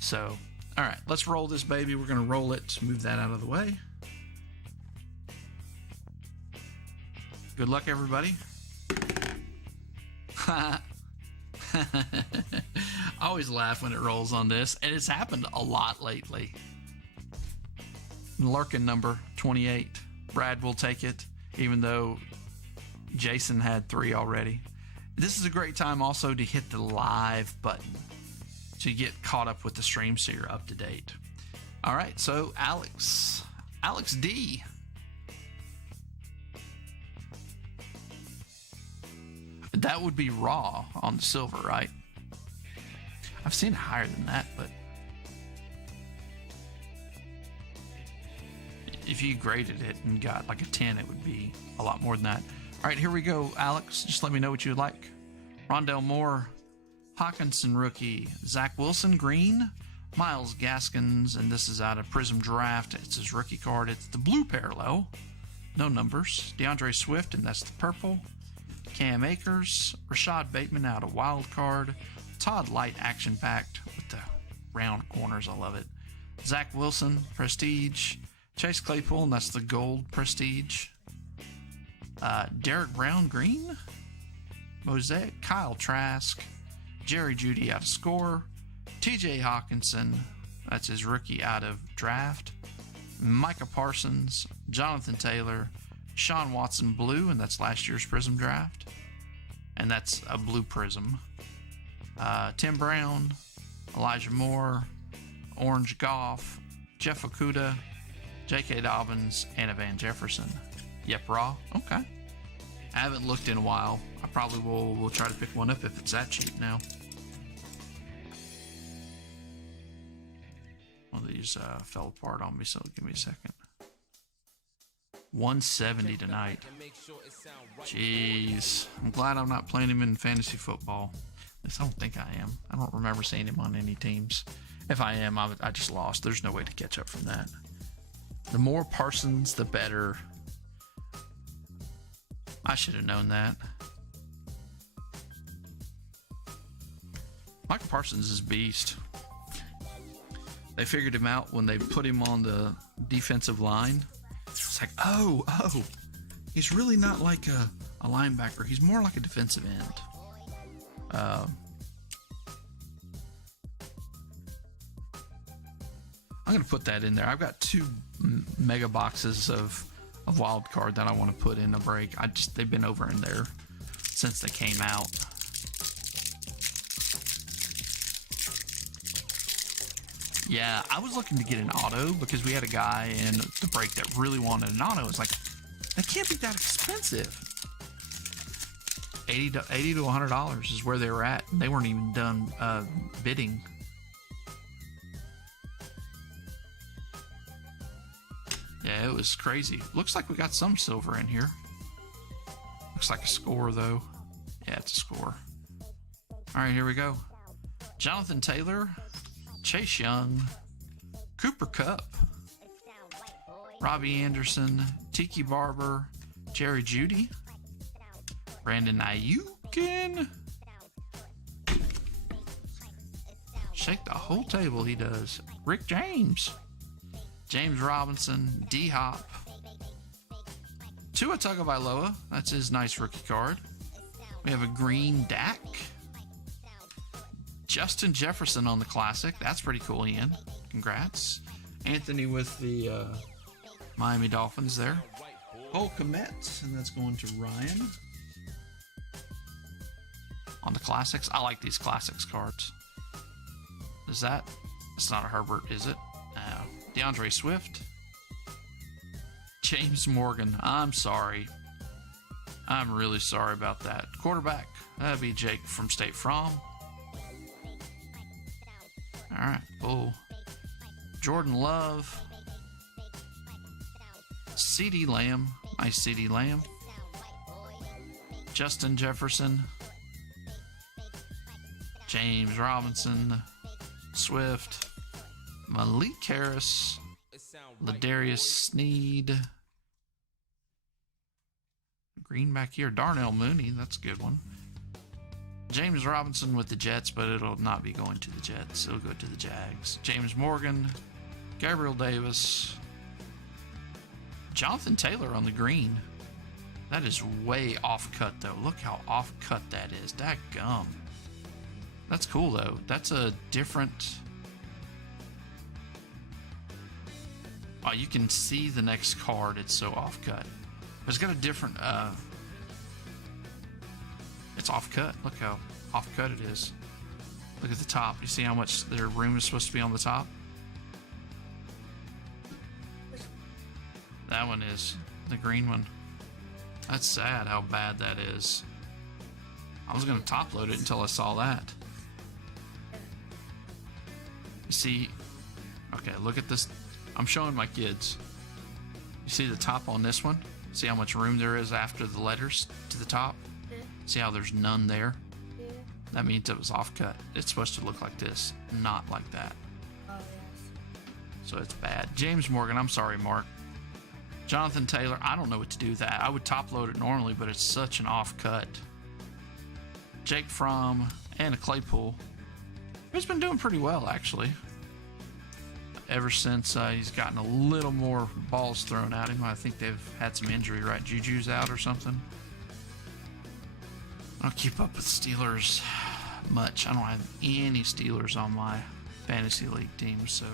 So, all right, let's roll this baby. We're going to roll it. Move that out of the way. Good luck, everybody. I always laugh when it rolls on this, and it's happened a lot lately. Larkin number 28. Brad will take it, even though Jason had 3 already. This is a great time also to hit the live button to get caught up with the stream so you're up to date. All right, so Alex D. That would be raw on the silver, right? I've seen higher than that, but if you graded it and got like a 10, it would be a lot more than that. All right, here we go, Alex. Just let me know what you would like. Rondell Moore, Hawkinson rookie, Zach Wilson green, Miles Gaskins, and this is out of Prism Draft. It's his rookie card. It's the blue parallel, no numbers. DeAndre Swift, and that's the purple. Cam Akers, Rashad Bateman out of wild card. Todd Light action packed with the round corners. I love it. Zach Wilson, prestige. Chase Claypool, and that's the gold prestige. Derek Brown green, Mosaic. Kyle Trask, Jerry Jeudy out of score. TJ Hawkinson, that's his rookie out of draft. Micah Parsons, Jonathan Taylor, Sean Watson blue, and that's last year's Prism draft, and that's a blue Prism. Tim Brown, Elijah Moore, Orange Goff, Jeff Okuda, J.K. Dobbins, and Van Jefferson. Yep, raw. Okay. I haven't looked in a while. I probably will try to pick one up if it's that cheap now. One of these fell apart on me, so give me a second. 170 tonight. Jeez. I'm glad I'm not playing him in fantasy football. At least I don't think I am. I don't remember seeing him on any teams. If I am, I just lost. There's no way to catch up from that. The more Parsons, the better. I should have known that. Michael Parsons is a beast. They figured him out when they put him on the defensive line. It's like, oh, he's really not like a linebacker. He's more like a defensive end. I'm going to put that in there. I've got 2 mega boxes of wild card that I want to put in a break. They've been over in there since they came out. Yeah, I was looking to get an auto because we had a guy in the break that really wanted an auto. It's like, that can't be that expensive. $80 to $100 is where they were at. They weren't even done bidding. Yeah, it was crazy. Looks like we got some silver in here. Looks like a score, though. Yeah, it's a score. All right, here we go. Jonathan Taylor, Chase Young, Cooper Kupp, Robbie Anderson, Tiki Barber, Jerry Jeudy, Brandon Ayuk. Shake the whole table, he does. Rick James, James Robinson, D-Hop, Tua Tagovailoa, that's his nice rookie card. We have a green Dak, Justin Jefferson on the classic. That's pretty cool, Ian. Congrats. Anthony with the Miami Dolphins there. Cole Kmet, and that's going to Ryan. On the classics. I like these classics cards. Is that? It's not a Herbert, is it? No. DeAndre Swift. James Morgan. I'm sorry. I'm really sorry about that. Quarterback. That'd be Jake from State Farm. All right. Oh. Jordan Love. CeeDee Lamb. Nice CeeDee Lamb. Justin Jefferson. James Robinson. Swift. Malik Harris. Ladarius Sneed. Green back here. Darnell Mooney. That's a good one. James Robinson with the Jets, but it'll not be going to the Jets. It'll go to the Jags. James Morgan. Gabriel Davis. Jonathan Taylor on the green. That is way off cut, though. Look how off cut that is. Dadgum. That's cool, though. That's a different... Oh, you can see the next card. It's so off cut. It's got a different... It's off cut. Look how off cut it is. Look at the top. You see how much their room is supposed to be on the top? That one is. The green one. That's sad how bad that is. I was going to top load it until I saw that. You see... Okay, look at this. I'm showing my kids. You see the top on this one? See how much room there is after the letters to the top? Yeah. See how there's none there? Yeah. That means it was off-cut. It's supposed to look like this, not like that. Oh, yes. So it's bad. James Morgan, I'm sorry, Mark. Jonathan Taylor, I don't know what to do with that. I would top load it normally, but it's such an off-cut. Jake Fromm and a Claypool. He's been doing pretty well, actually. Ever since he's gotten a little more balls thrown at him. I think they've had some injury, right? Juju's out or something. I don't keep up with Steelers much. I don't have any Steelers on my fantasy league team, so...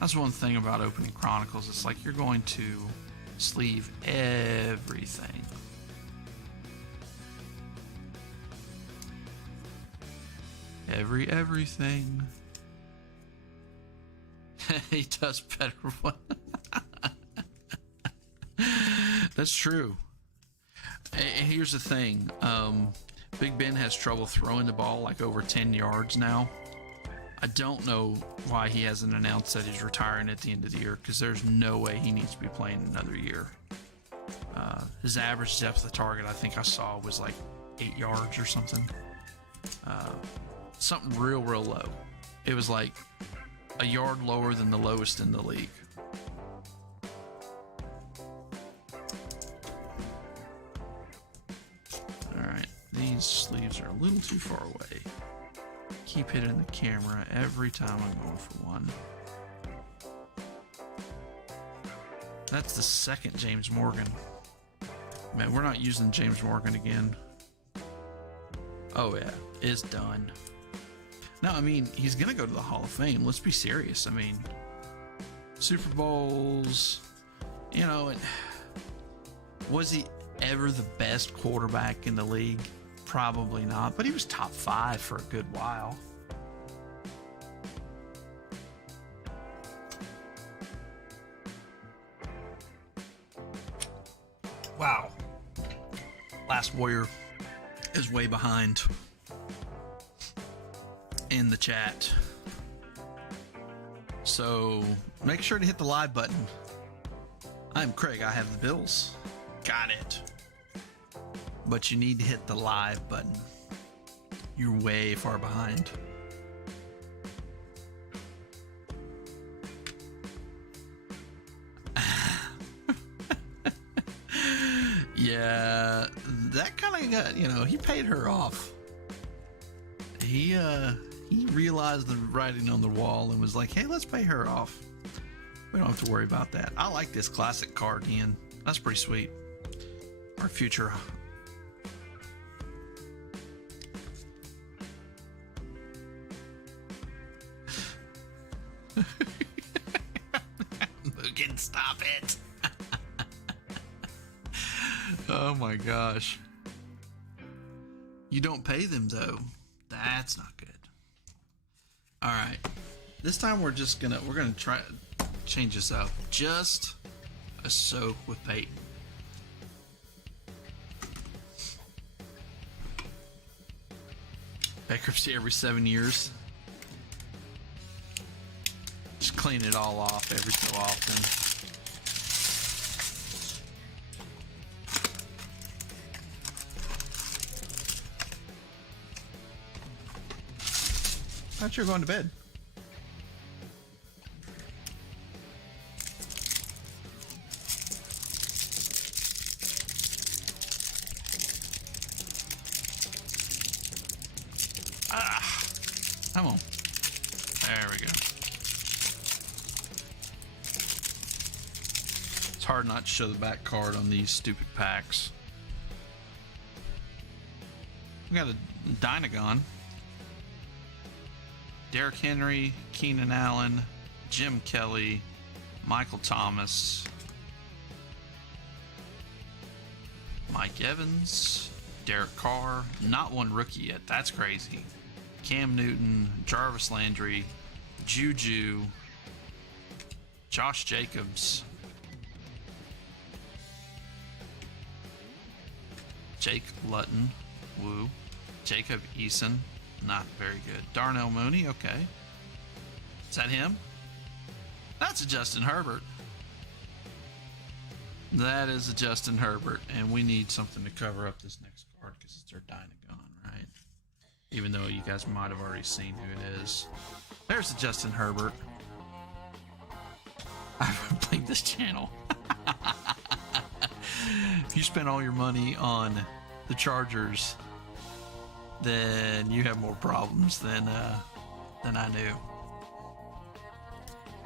That's one thing about opening Chronicles. It's like you're going to sleeve everything. Everything. He does better. That's true. And here's the thing. Big Ben has trouble throwing the ball like over 10 yards now. I don't know why he hasn't announced that he's retiring at the end of the year, because there's no way he needs to be playing another year. His average depth of target, I think I saw, was like 8 yards or something. Something real low. It was like a yard lower than the lowest in the league. Alright, these sleeves are a little too far away. Keep hitting the camera every time I'm going for one. That's the second James Morgan. Man, we're not using James Morgan again. Oh yeah, it's done. No, I mean, he's gonna go to the Hall of Fame. Let's be serious. I mean, Super Bowls, you know, was he ever the best quarterback in the league? Probably not, but he was top 5 for a good while. Wow. Last Warrior is way behind in the chat. So make sure to hit the live button. I'm Craig. I have the Bills. Got it. But you need to hit the live button. You're way far behind. Yeah, that kind of got, you know, he paid her off. He realized the writing on the wall and was like, hey, let's pay her off. We don't have to worry about that. I like this classic card, Ian. That's pretty sweet. Our future. Mugen, stop it. Oh my gosh. You don't pay them though. That's not good. All right. This time we're gonna try change this up. Just a soak with Peyton. Bankruptcy every 7 years. Just clean it all off every so often. I thought you were going to bed. Come on. There we go. It's hard not to show the back card on these stupid packs. We got a Dynagon. Derrick Henry, Keenan Allen, Jim Kelly, Michael Thomas, Mike Evans, Derek Carr. Not one rookie yet. That's crazy. Cam Newton, Jarvis Landry, Juju, Josh Jacobs, Jake Lutton, woo. Jacob Eason, not very good. Darnell Mooney, okay. Is that him? That's a Justin Herbert. That is a Justin Herbert, and we need something to cover up this next card because it's our Dynagon, right? Even though you guys might have already seen who it is. There's the Justin Herbert. I haven't played this channel. If you spend all your money on the Chargers, then you have more problems than I knew.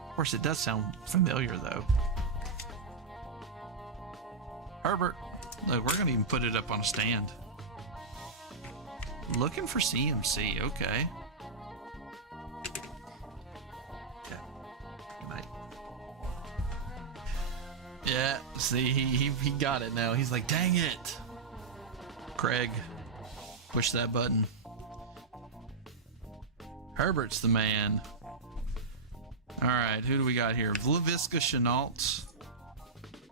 Of course, it does sound familiar, though. Herbert. Look, we're going to even put it up on a stand. Looking for CMC. Okay. Yeah. Good night. Yeah, see, he got it now. He's like, dang it. Craig, push that button. Herbert's the man. All right, who do we got here? Vlaviska Chenault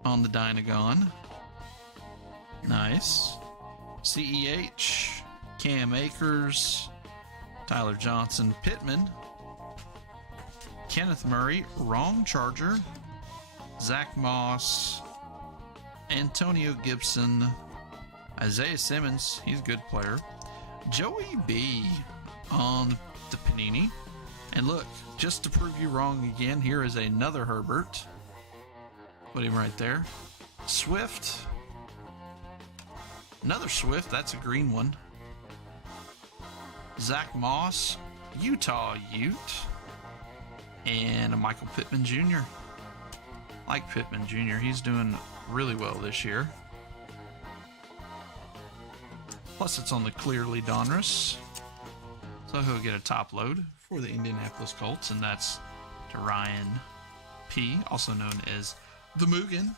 on the Dynagon. Nice. CEH, Cam Akers, Tyler Johnson, Pittman, Kenneth Murray, wrong Charger, Zach Moss, Antonio Gibson, Isaiah Simmons, he's a good player, Joey B on the Panini. And look, just to prove you wrong again, here is another Herbert. Put him right there. Swift. Another Swift, that's a green one. Zach Moss, Utah Ute, and a Michael Pittman Jr. Like Pittman Jr., he's doing really well this year. Plus, it's on the clearly Donruss, so he'll get a top load for the Indianapolis Colts, and that's to Ryan P., also known as the Mugen.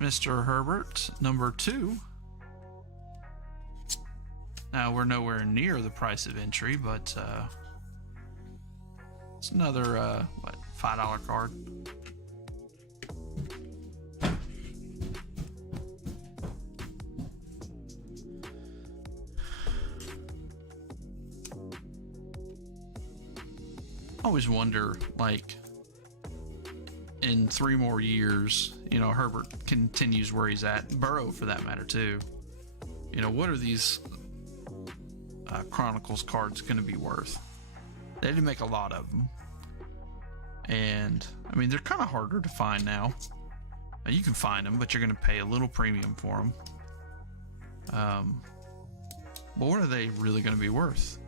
Mr. Herbert, number 2. Now, we're nowhere near the price of entry, but it's another, $5 card. I always wonder, like, in 3 more years, Herbert continues where he's at. Burrow, for that matter, too. What are these Chronicles cards going to be worth? They didn't make a lot of them. And, they're kind of harder to find now. You can find them, but you're going to pay a little premium for them. But what are they really going to be worth?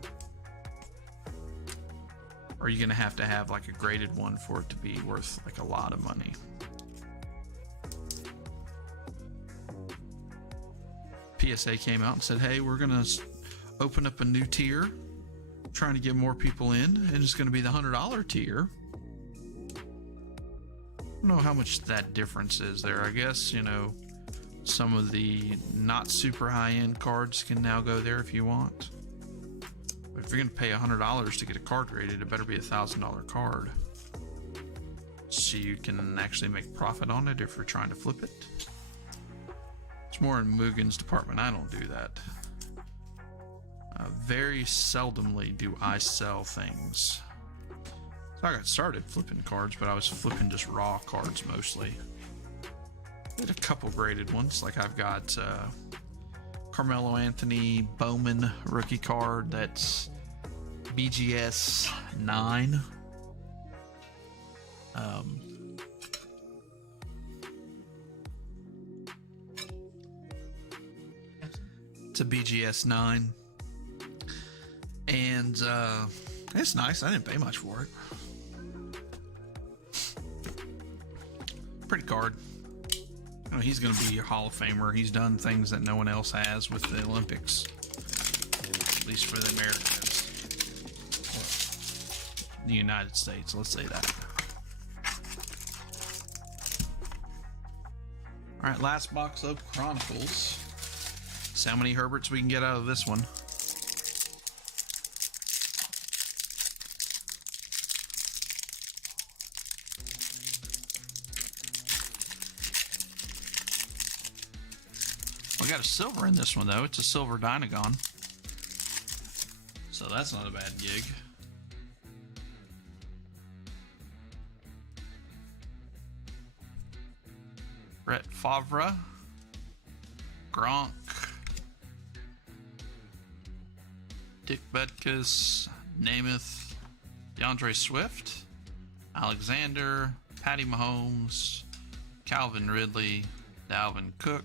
Or are you going to have like a graded one for it to be worth like a lot of money? PSA came out and said, hey, we're going to open up a new tier, trying to get more people in, and it's going to be the $100 tier. I don't know how much that difference is there. I guess, some of the not super high-end cards can now go there if you want. But if you're going to pay $100 to get a card graded, it better be a $1,000 card. So you can actually make profit on it if you're trying to flip it. It's more in Mugen's department. I don't do that. Very seldomly do I sell things. So I got started flipping cards, but I was flipping just raw cards mostly. I did a couple graded ones, like I've got Carmelo Anthony Bowman rookie card that's BGS 9. It's a BGS 9. And it's nice. I didn't pay much for it. Pretty card. He's going to be a Hall of Famer. He's done things that no one else has with the Olympics, at least for the Americans, or the United States. Let's say that. All right, last box of Chronicles. See how many Herberts we can get out of this one. We got a silver in this one, though. It's a silver Dynagon. So that's not a bad gig. Brett Favre. Gronk. Dick Butkus. Namath. DeAndre Swift. Alexander. Patty Mahomes. Calvin Ridley. Dalvin Cook.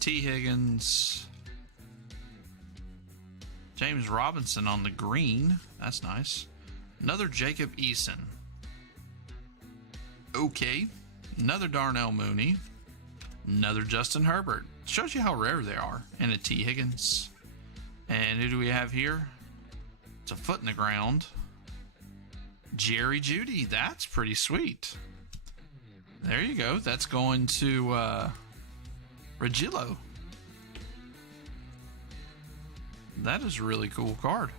T. Higgins. James Robinson on the green. That's nice. Another Jacob Eason. Okay. Another Darnell Mooney. Another Justin Herbert. Shows you how rare they are. And a T. Higgins. And who do we have here? It's a foot in the ground. Jerry Jeudy. That's pretty sweet. There you go. That's going to Regillo. That is a really cool card.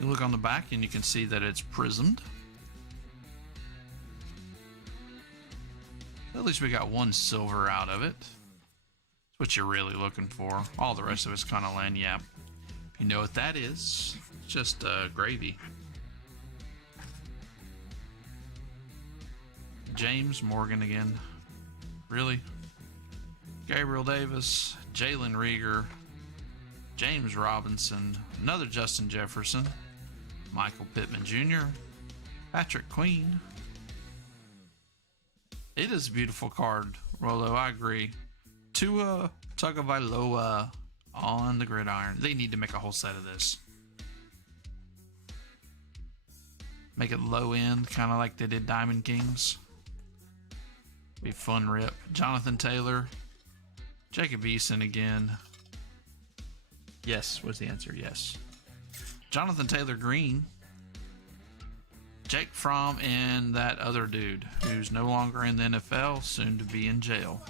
You look on the back and you can see that it's prismed. At least we got one silver out of it. That's what you're really looking for. All the rest of it's kind of lanyap. You know what that is. It's just gravy. James Morgan again. Really? Gabriel Davis, Jalen Reagor, James Robinson, another Justin Jefferson, Michael Pittman Jr., Patrick Queen. It is a beautiful card, Rolo. I agree. Tua Tagovailoa on the gridiron. They need to make a whole set of this. Make it low end, kind of like they did Diamond Kings. Be fun rip. Jonathan Taylor. Jacob Eason again. Yes, was the answer. Yes. Jonathan Taylor Green. Jake Fromm and that other dude who's no longer in the NFL, soon to be in jail.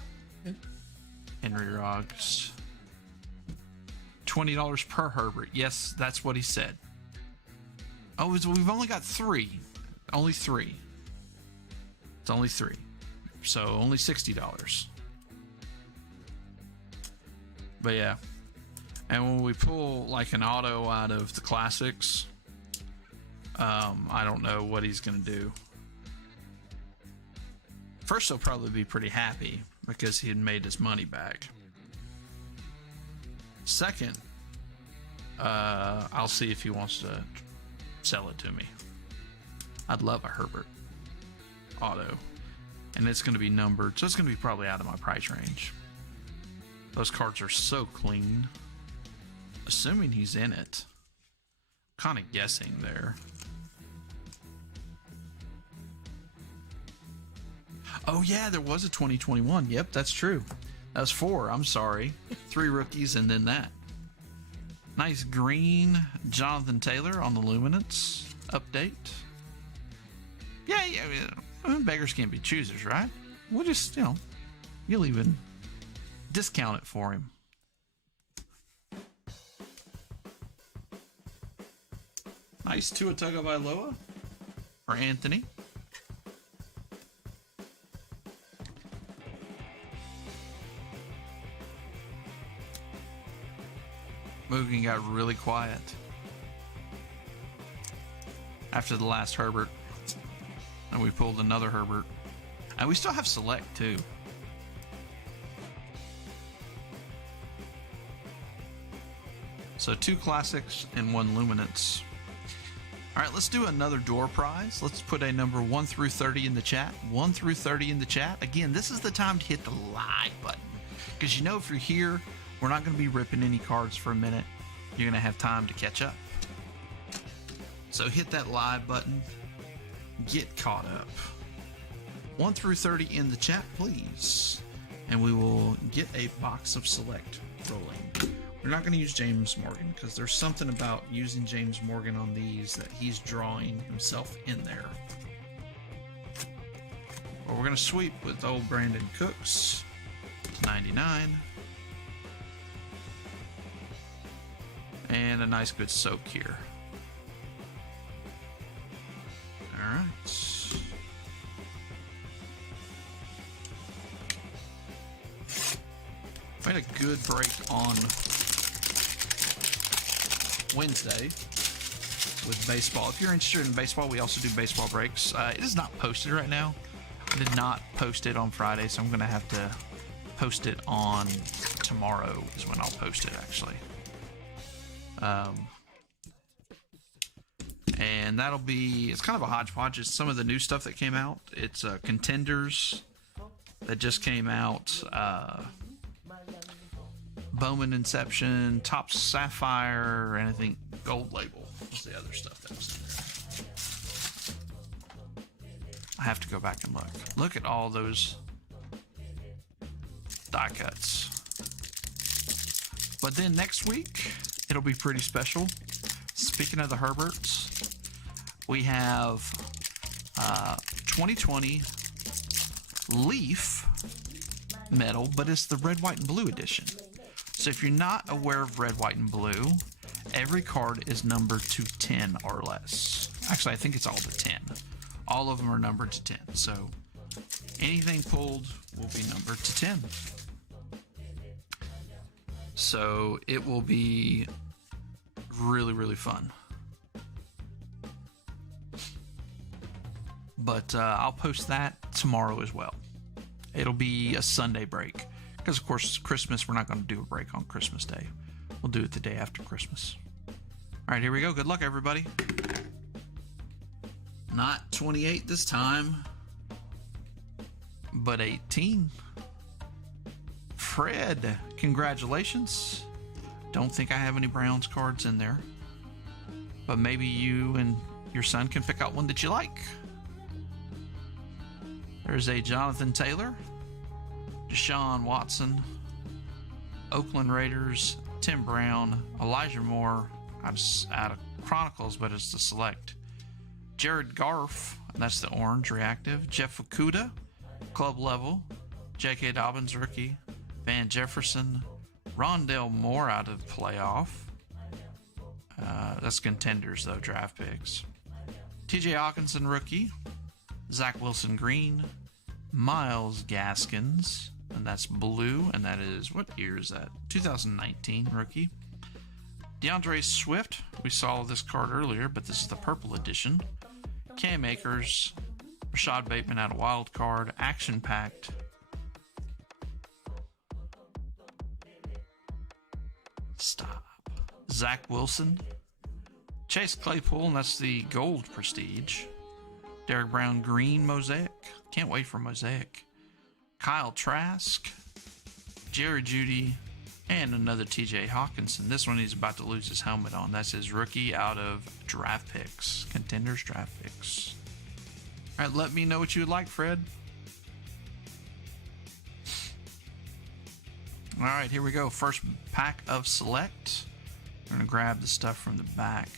Henry Ruggs. $20 per Herbert. Yes, that's what he said. Oh, we've only got three. Only three. It's only three. So only $60. But yeah. And when we pull like an auto out of the classics, I don't know what he's going to do. First, he'll probably be pretty happy because he had made his money back. Second, I'll see if he wants to sell it to me. I'd love a Herbert auto. And it's going to be numbered, so it's going to be probably out of my price range. Those cards are so clean. Assuming he's in it. Kind of guessing there. Oh yeah, there was a 2021. Yep, that's true. That's 4. I'm sorry. 3 rookies and then that. Nice green Jonathan Taylor on the Luminance update. Yeah. Beggars can't be choosers, right? We'll just, you'll even discount it for him. Nice Tua Tagovailoa for Anthony. Mugen got really quiet after the last Herbert. And we pulled another Herbert. And we still have Select, too. So 2 classics and 1 Luminance. All right, let's do another door prize. Let's put a number 1 through 30 in the chat. 1 through 30 in the chat. Again, this is the time to hit the like button. Because if you're here, we're not going to be ripping any cards for a minute. You're going to have time to catch up. So hit that live button. Get caught up. 1 through 30 in the chat, please. And we will get a box of Select rolling. We're not going to use James Morgan because there's something about using James Morgan on these that he's drawing himself in there. But we're going to sweep with old Brandon Cooks. 99. And a nice good soak here. Alright. We had a good break on Wednesday with baseball. If you're interested in baseball, we also do baseball breaks. It is not posted right now. I did not post it on Friday, so I'm going to have to post it on tomorrow is when I'll post it, actually. And that'll be, it's kind of a hodgepodge. It's some of the new stuff that came out. It's Contenders that just came out. Bowman Inception, Top Sapphire, and I think Gold Label was the other stuff that was in there. I have to go back and look. Look at all those die cuts. But then next week, it'll be pretty special. Speaking of the Herberts, we have 2020 Leaf Metal, but it's the red, white, and blue edition. So if you're not aware of red, white, and blue, every card is numbered to 10 or less. Actually, I think it's all to 10. All of them are numbered to 10. So anything pulled will be numbered to 10. So it will be really, really fun. But I'll post that tomorrow as well. It'll be a Sunday break. Because, of course, Christmas, we're not going to do a break on Christmas Day. We'll do it the day after Christmas. All right, here we go. Good luck, everybody. Not 28 this time, but 18. Fred, congratulations. Don't think I have any Browns cards in there. But maybe you and your son can pick out one that you like. There's a Jonathan Taylor, Deshaun Watson, Oakland Raiders, Tim Brown, Elijah Moore, out of Chronicles, but it's the select. Jared Goff, that's the orange reactive. Jeff Okuda, club level. J.K. Dobbins, rookie. Van Jefferson, Rondale Moore out of playoff. That's Contenders, though, draft picks. T.J. Hawkinson, rookie. Zach Wilson, green. Miles Gaskins, and that's blue, and that is, what year is that? 2019 rookie. DeAndre Swift, we saw this card earlier, but this is the purple edition. Cam Akers, Rashad Bateman out of wild card, action packed. Stop. Zach Wilson, Chase Claypool, and that's the gold prestige. Derek Brown, green mosaic. Can't wait for mosaic. Kyle Trask, Jerry Jeudy, and another TJ Hawkinson. This one he's about to lose his helmet on. That's his rookie out of draft picks. Contenders draft picks. All right, let me know what you would like, Fred. All right, here we go. First pack of select. We're going to grab the stuff from the back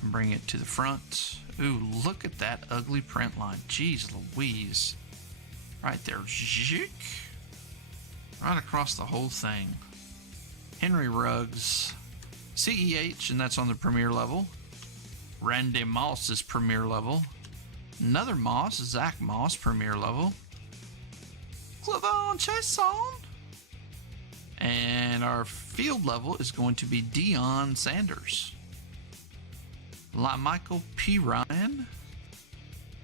and bring it to the front. Ooh, look at that ugly print line. Jeez Louise. Right there. Zhick. Right across the whole thing. Henry Ruggs. CEH, and that's on the premier level. Randy Moss is premier level. Another Moss, Zach Moss, premier level. Clavon Chason. And our field level is going to be Deion Sanders. Michael P. Ryan.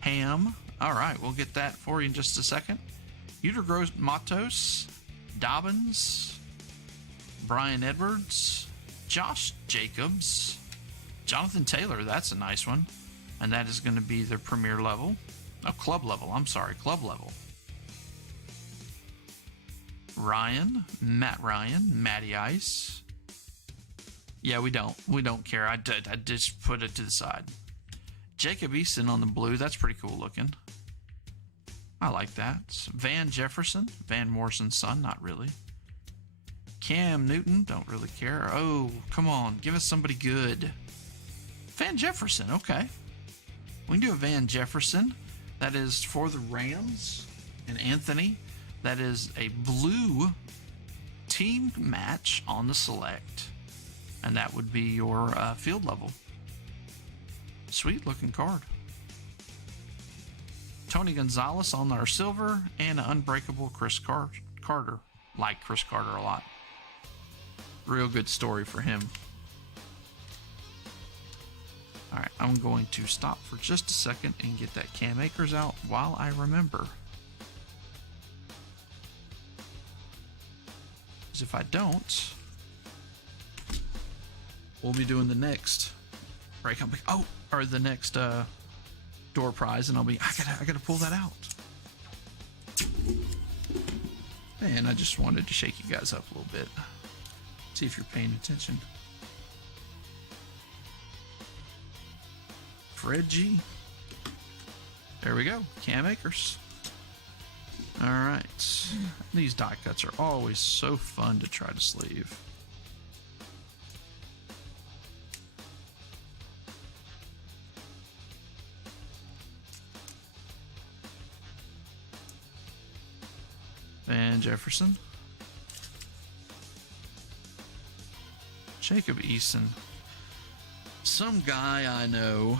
Ham. All right, we'll get that for you in just a second. Utergross Matos. Dobbins. Brian Edwards. Josh Jacobs. Jonathan Taylor, that's a nice one. And that is going to be the premier level. No, club level. I'm sorry, club level. Ryan. Matt Ryan. Matty Ice. Yeah, we don't care. I just put it to the side. Jacob Easton on the blue. That's pretty cool looking. I like that. Van Jefferson. Van Morrison's son. Not really. Cam Newton. Don't really care. Oh, come on. Give us somebody good. Van Jefferson. Okay. We can do a Van Jefferson. That is for the Rams. And Anthony. That is a blue team match on the select. And that would be your field level. Sweet looking card. Tony Gonzalez on our silver and an unbreakable Chris Carter. like Chris Carter a lot. Real good story for him. Alright, I'm going to stop for just a second and get that Cam Akers out while I remember. Because if I don't, we'll be doing the next break. Or the next door prize, and I'll be, I gotta pull that out. And I just wanted to shake you guys up a little bit. See if you're paying attention. Fred G. There we go. Cam Akers. Alright. These die cuts are always so fun to try to sleeve. Van Jefferson. Jacob Eason. Some guy I know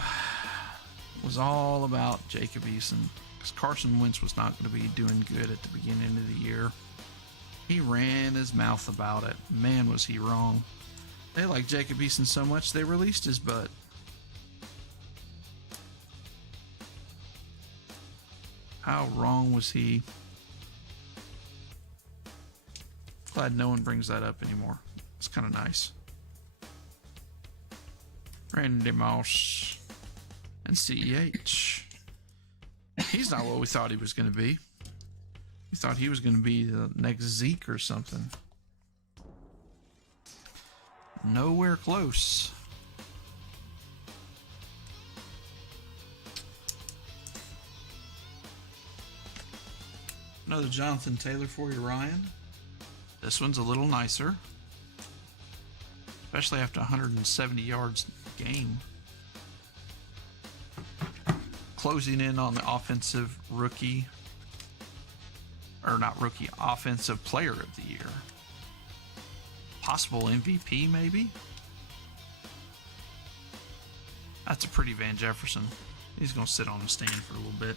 was all about Jacob Eason because Carson Wentz was not going to be doing good at the beginning of the year. He ran his mouth about it. Man, was he wrong. They liked Jacob Eason so much they released his butt. How wrong was he? Glad no one brings that up anymore. It's kind of nice. Randy Moss and CEH. He's not what we thought he was going to be. We thought he was going to be the next Zeke or something. Nowhere close. Another Jonathan Taylor for you, Ryan. This one's a little nicer. Especially after 170 yards game. Closing in on the offensive rookie. Or not rookie, offensive player of the year. Possible MVP, maybe? That's a pretty Van Jefferson. He's going to sit on the stand for a little bit.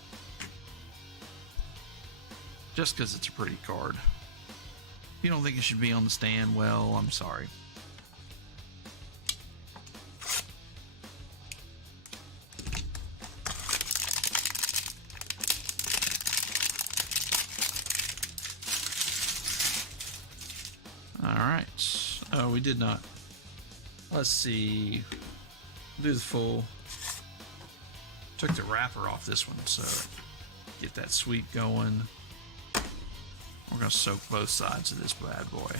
Just because it's a pretty card. If you don't think it should be on the stand, well, I'm sorry. Alright. Oh, we did not. Let's see. Do the full. Took the wrapper off this one, so get that sweep going. We're going to soak both sides of this bad boy.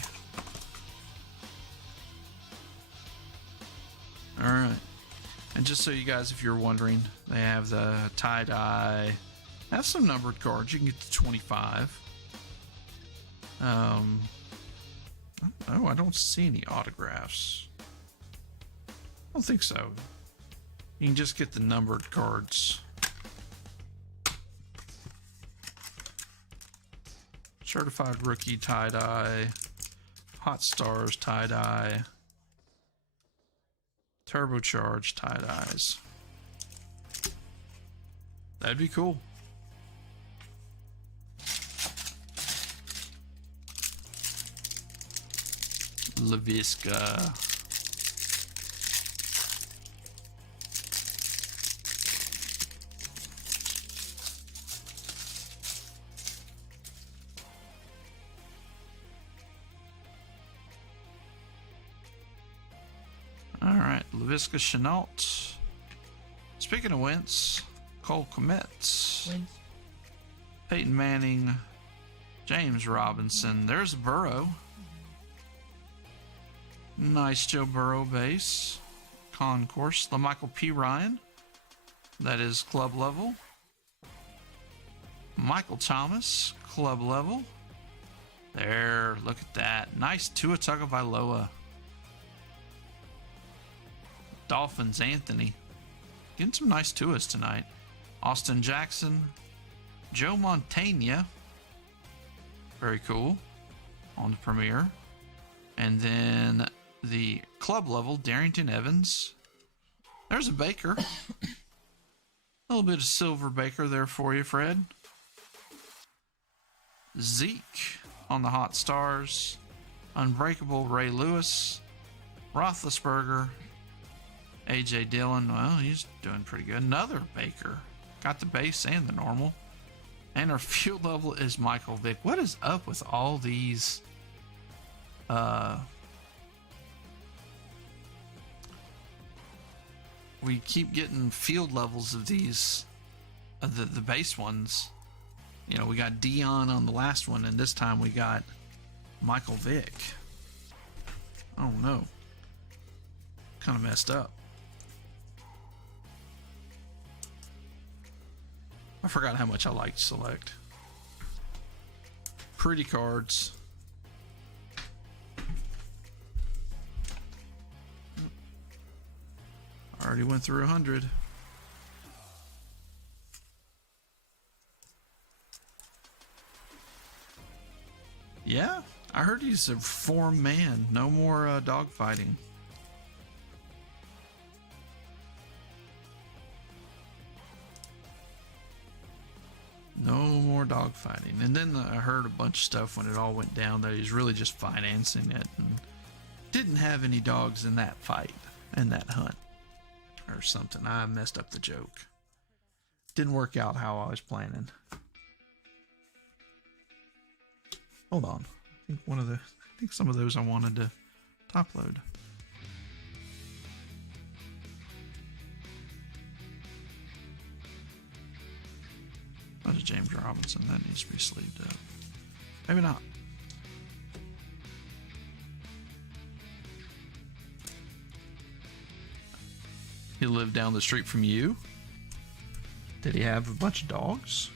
Alright. And just so you guys, if you're wondering, they have the tie-dye. Have some numbered cards. You can get to 25. Oh, I don't see any autographs. I don't think so. You can just get the numbered cards. Certified rookie tie-dye, Hot Stars tie-dye, turbocharged tie-dyes. That'd be cool. LaVisca. Alright, LaVisca Chenault. Speaking of Wentz, Cole Kmet, Peyton Manning, James Robinson. There's Burrow. Nice Joe Burrow base. Concourse. LaMichael P. Ryan. That is club level. Michael Thomas, club level. There, look at that. Nice Tua Tagovailoa. Dolphins Anthony. Getting some nice Tuas tonight. Austin Jackson. Joe Montana. Very cool. On the premiere. And then the club level, Darrington Evans. There's a Baker. A little bit of silver Baker there for you, Fred. Zeke. on the Hot Stars. Unbreakable Ray Lewis. Roethlisberger. A.J. Dillon. Well, he's doing pretty good. Another Baker. Got the base and the normal. And our field level is Michael Vick. What is up with all these? We keep getting field levels of these, the base ones. You know, we got Dion on the last one, and this time we got Michael Vick. Oh no. Kind of messed up. I forgot how much I liked Select. Pretty cards. Already went through 100. Yeah, I heard he's a formed man. No more dog fighting. No more dog fighting. And then I heard a bunch of stuff when it all went down that he's really just financing it and didn't have any dogs in that fight and that hunt or something. I messed up the joke. Didn't work out how I was planning. Hold on. I think some of those I wanted to top load. That is James Robinson. That needs to be sleeved up. Maybe not. He lived down the street from you? Did he have a bunch of dogs?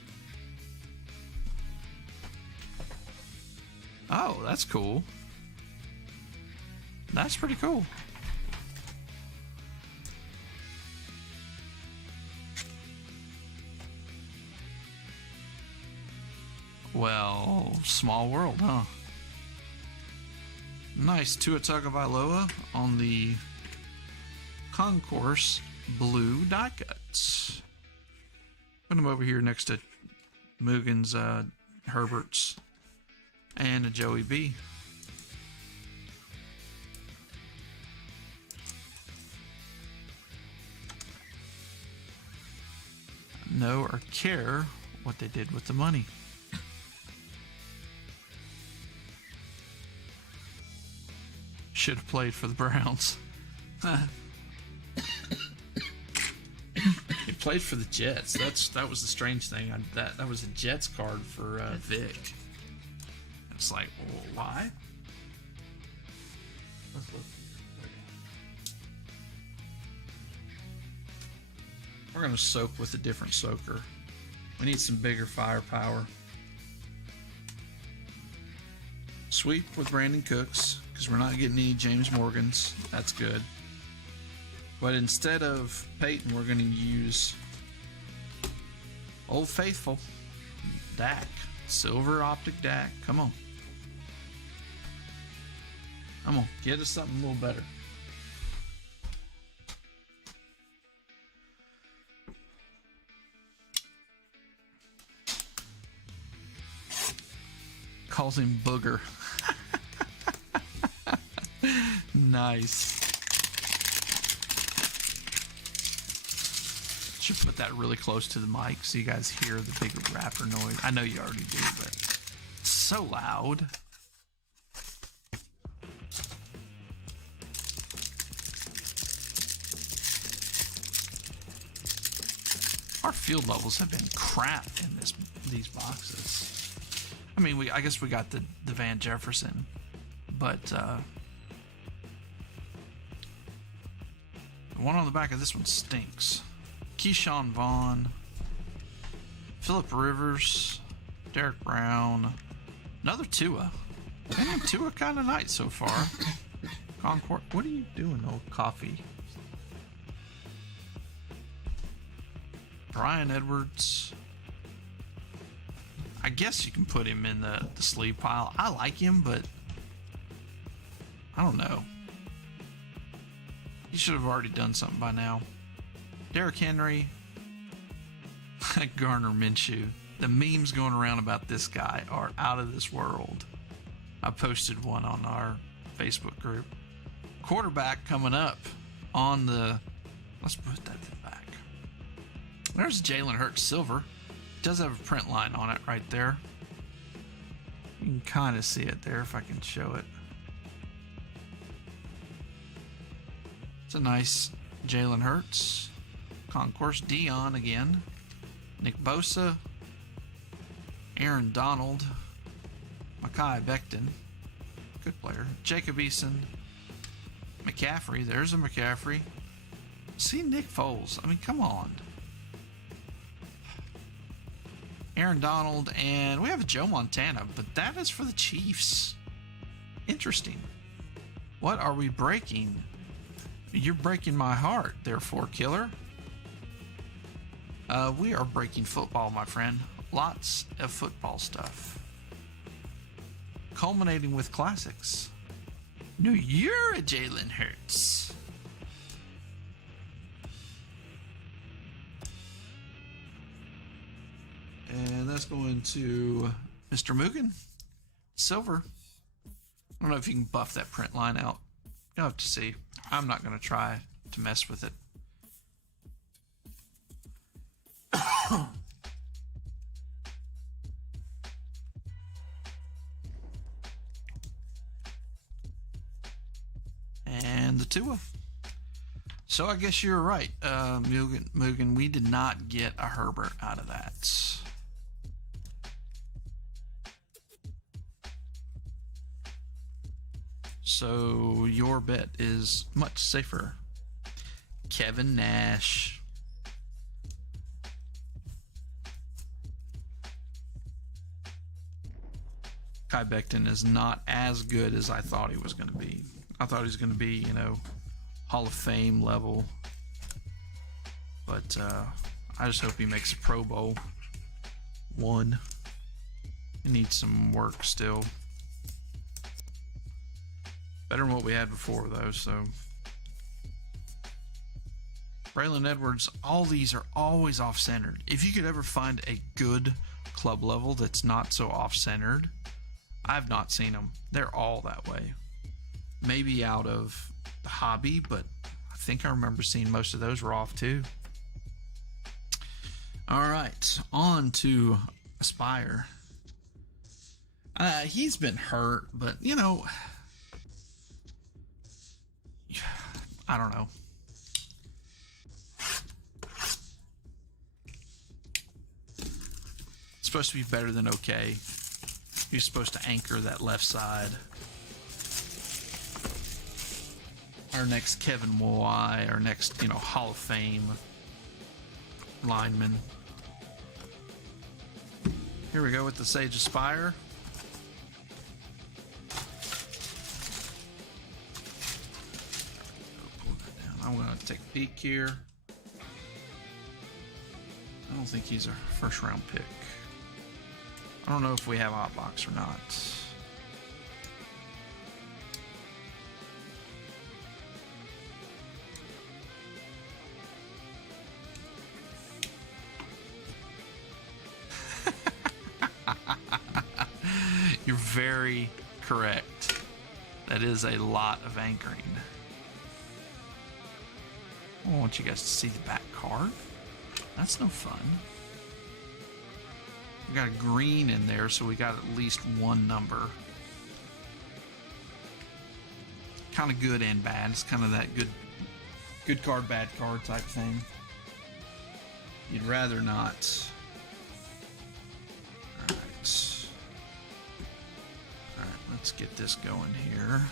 Oh, that's cool. That's pretty cool. Well, small world, huh? Nice Tua Tagovailoa on the Concourse Blue Die Cuts. Put him over here next to Mugen's, Herbert's, and a Joey B. Know or care what they did with the money. Should have played for the Browns. He played for the Jets. That was the strange thing. That was a Jets card for Vic. It's like, well, why? Let's look here. We're gonna soak with a different soaker. We need some bigger firepower. Sweep with Brandon Cooks, because we're not getting any James Morgans. That's good. But instead of Peyton, we're going to use Old Faithful Dak. Silver Optic Dak. Come on. Come on. Get us something a little better. Calls him Booger. Nice. Should put that really close to the mic so you guys hear the big rapper noise. I know you already do, but it's so loud. Our field levels have been crap in these boxes. I mean, I guess we got the Van Jefferson, but the one on the back of this one stinks. Keyshawn Vaughn, Phillip Rivers, Derek Brown, another Tua. Man, Tua kind of nice so far. Concord, what are you doing, old coffee? Brian Edwards. I guess you can put him in the sleeve pile. I like him, but I don't know. He should have already done something by now. Derrick Henry. Garner Minshew. The memes going around about this guy are out of this world. I posted one on our Facebook group. Quarterback coming up on the... Let's put that back. There's Jalen Hurts Silver. Does have a print line on it right there. You can kind of see it there if I can show it. It's a nice Jalen Hurts. Concourse Dion again. Nick Bosa. Aaron Donald. Mekhi Becton. Good player. Jacob Eason. McCaffrey. There's a McCaffrey. See Nick Foles. I mean, come on. Aaron Donald, and we have a Joe Montana, but that is for the Chiefs. Interesting. What are we breaking? You're breaking my heart, therefore, killer. We are breaking football, my friend. Lots of football stuff. Culminating with classics. No, you're a Jalen Hurts. And that's going to Mr. Mugen. Silver. I don't know if you can buff that print line out. You'll have to see. I'm not going to try to mess with it. And the Tua. So I guess you're right, Mugen. We did not get a Herbert out of that. So your bet is much safer. Kevin Nash. Kai Becton is not as good as I thought he was going to be. I thought he was going to be, Hall of Fame level. But I just hope he makes a Pro Bowl. One. He needs some work still. Better than what we had before, though, so. Braylon Edwards, all these are always off-centered. If you could ever find a good club level that's not so off-centered, I've not seen them. They're all that way. Maybe out of the hobby, but I think I remember seeing most of those were off, too. All right, on to Aspire. He's been hurt, but, I don't know. It's supposed to be better than okay. He's supposed to anchor that left side. Our next Kevin Moai, our next, Hall of Fame lineman. Here we go with the Sage Aspire. I'm going to take a peek here. I don't think he's a first round pick. I don't know if we have Hotbox or not. You're very correct. That is a lot of anchoring. I want you guys to see the back card. That's no fun. We got a green in there, so we got at least one number. Kind of good and bad. It's kind of that good card, bad card type thing. You'd rather not. Alright. Alright, let's get this going here.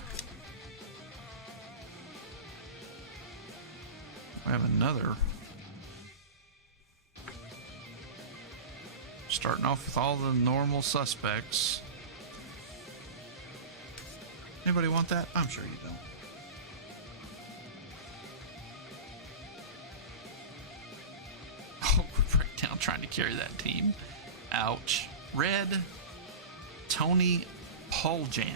We have another. Starting off with all the normal suspects. Anybody want that? I'm sure you don't. Oh, breakdown trying to carry that team. Ouch. Red Tony Poljan.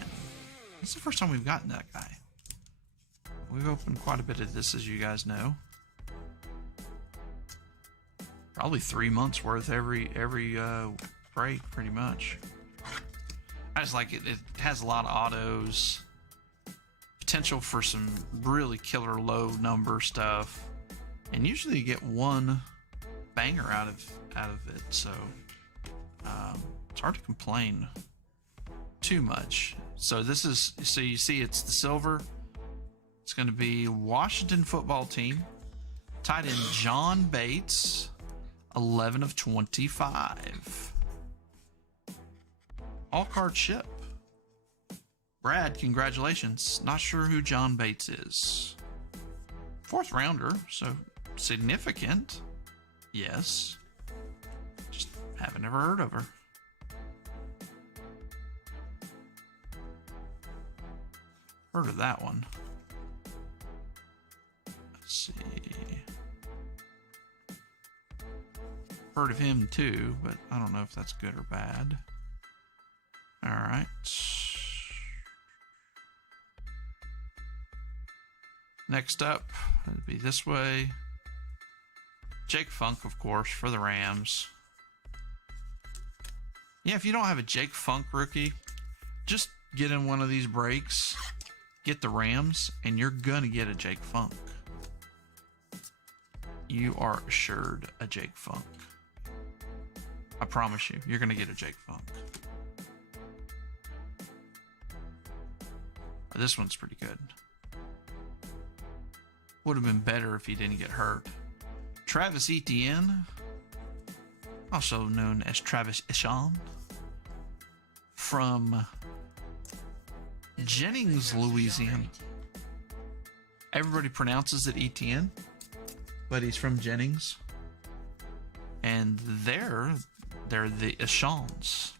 This is the first time we've gotten that guy. We've opened quite a bit of this, as you guys know. Probably 3 months worth every break, pretty much. I just like it. It has a lot of autos. Potential for some really killer low number stuff. And usually you get one banger out of it. So it's hard to complain too much. So this is, so you see it's the silver. It's going to be Washington football team. Tight end John Bates, 11 of 25. All card ship. Brad, congratulations. Not sure who John Bates is. 4th rounder, so significant. Yes. Just haven't ever heard of her. Heard of that one. Let's see. Heard of him too, but I don't know if that's good or bad. All right. Next up, it'd be this way. Jake Funk, of course, for the Rams. Yeah, if you don't have a Jake Funk rookie, just get in one of these breaks, get the Rams, and you're gonna get a Jake Funk. You are assured a Jake Funk. I promise you, you're gonna get a Jake Funk. This one's pretty good. Would have been better if he didn't get hurt. Travis Etienne, also known as Travis Etienne, from Jennings, Louisiana. Everybody pronounces it Etienne, but he's from Jennings. And they're the Etiennes.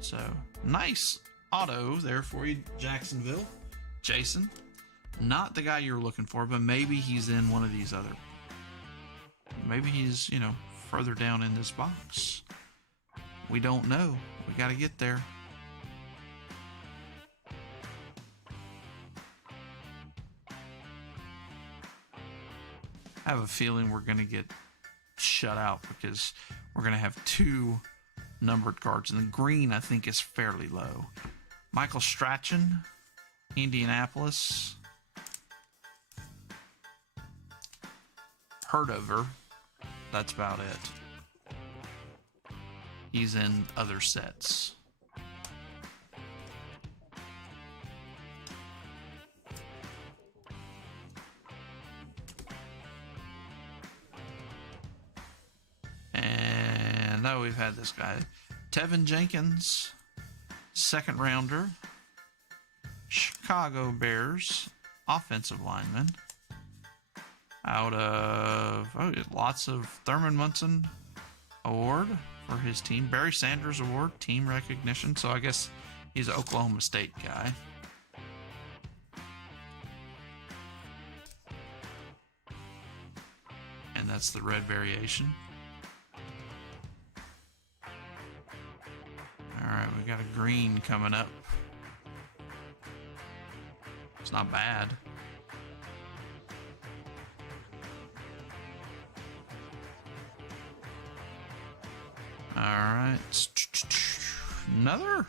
So, nice auto there for you, Jacksonville. Jason. Not the guy you were looking for, but maybe he's in one of these other. Maybe he's, further down in this box. We don't know. We got to get there. I have a feeling we're going to get shut out because we're going to have 2 numbered cards. And the green, I think, is fairly low. Michael Strachan, Indianapolis. Heard of her. That's about it. He's in other sets. And now we've had this guy. Tevin Jenkins, 2nd rounder. Chicago Bears, offensive lineman. Out of lots of Thurman Munson award for his team. Barry Sanders award, team recognition. So I guess he's an Oklahoma State guy. And that's the red variation. All right, we got a green coming up. It's not bad. All right. Another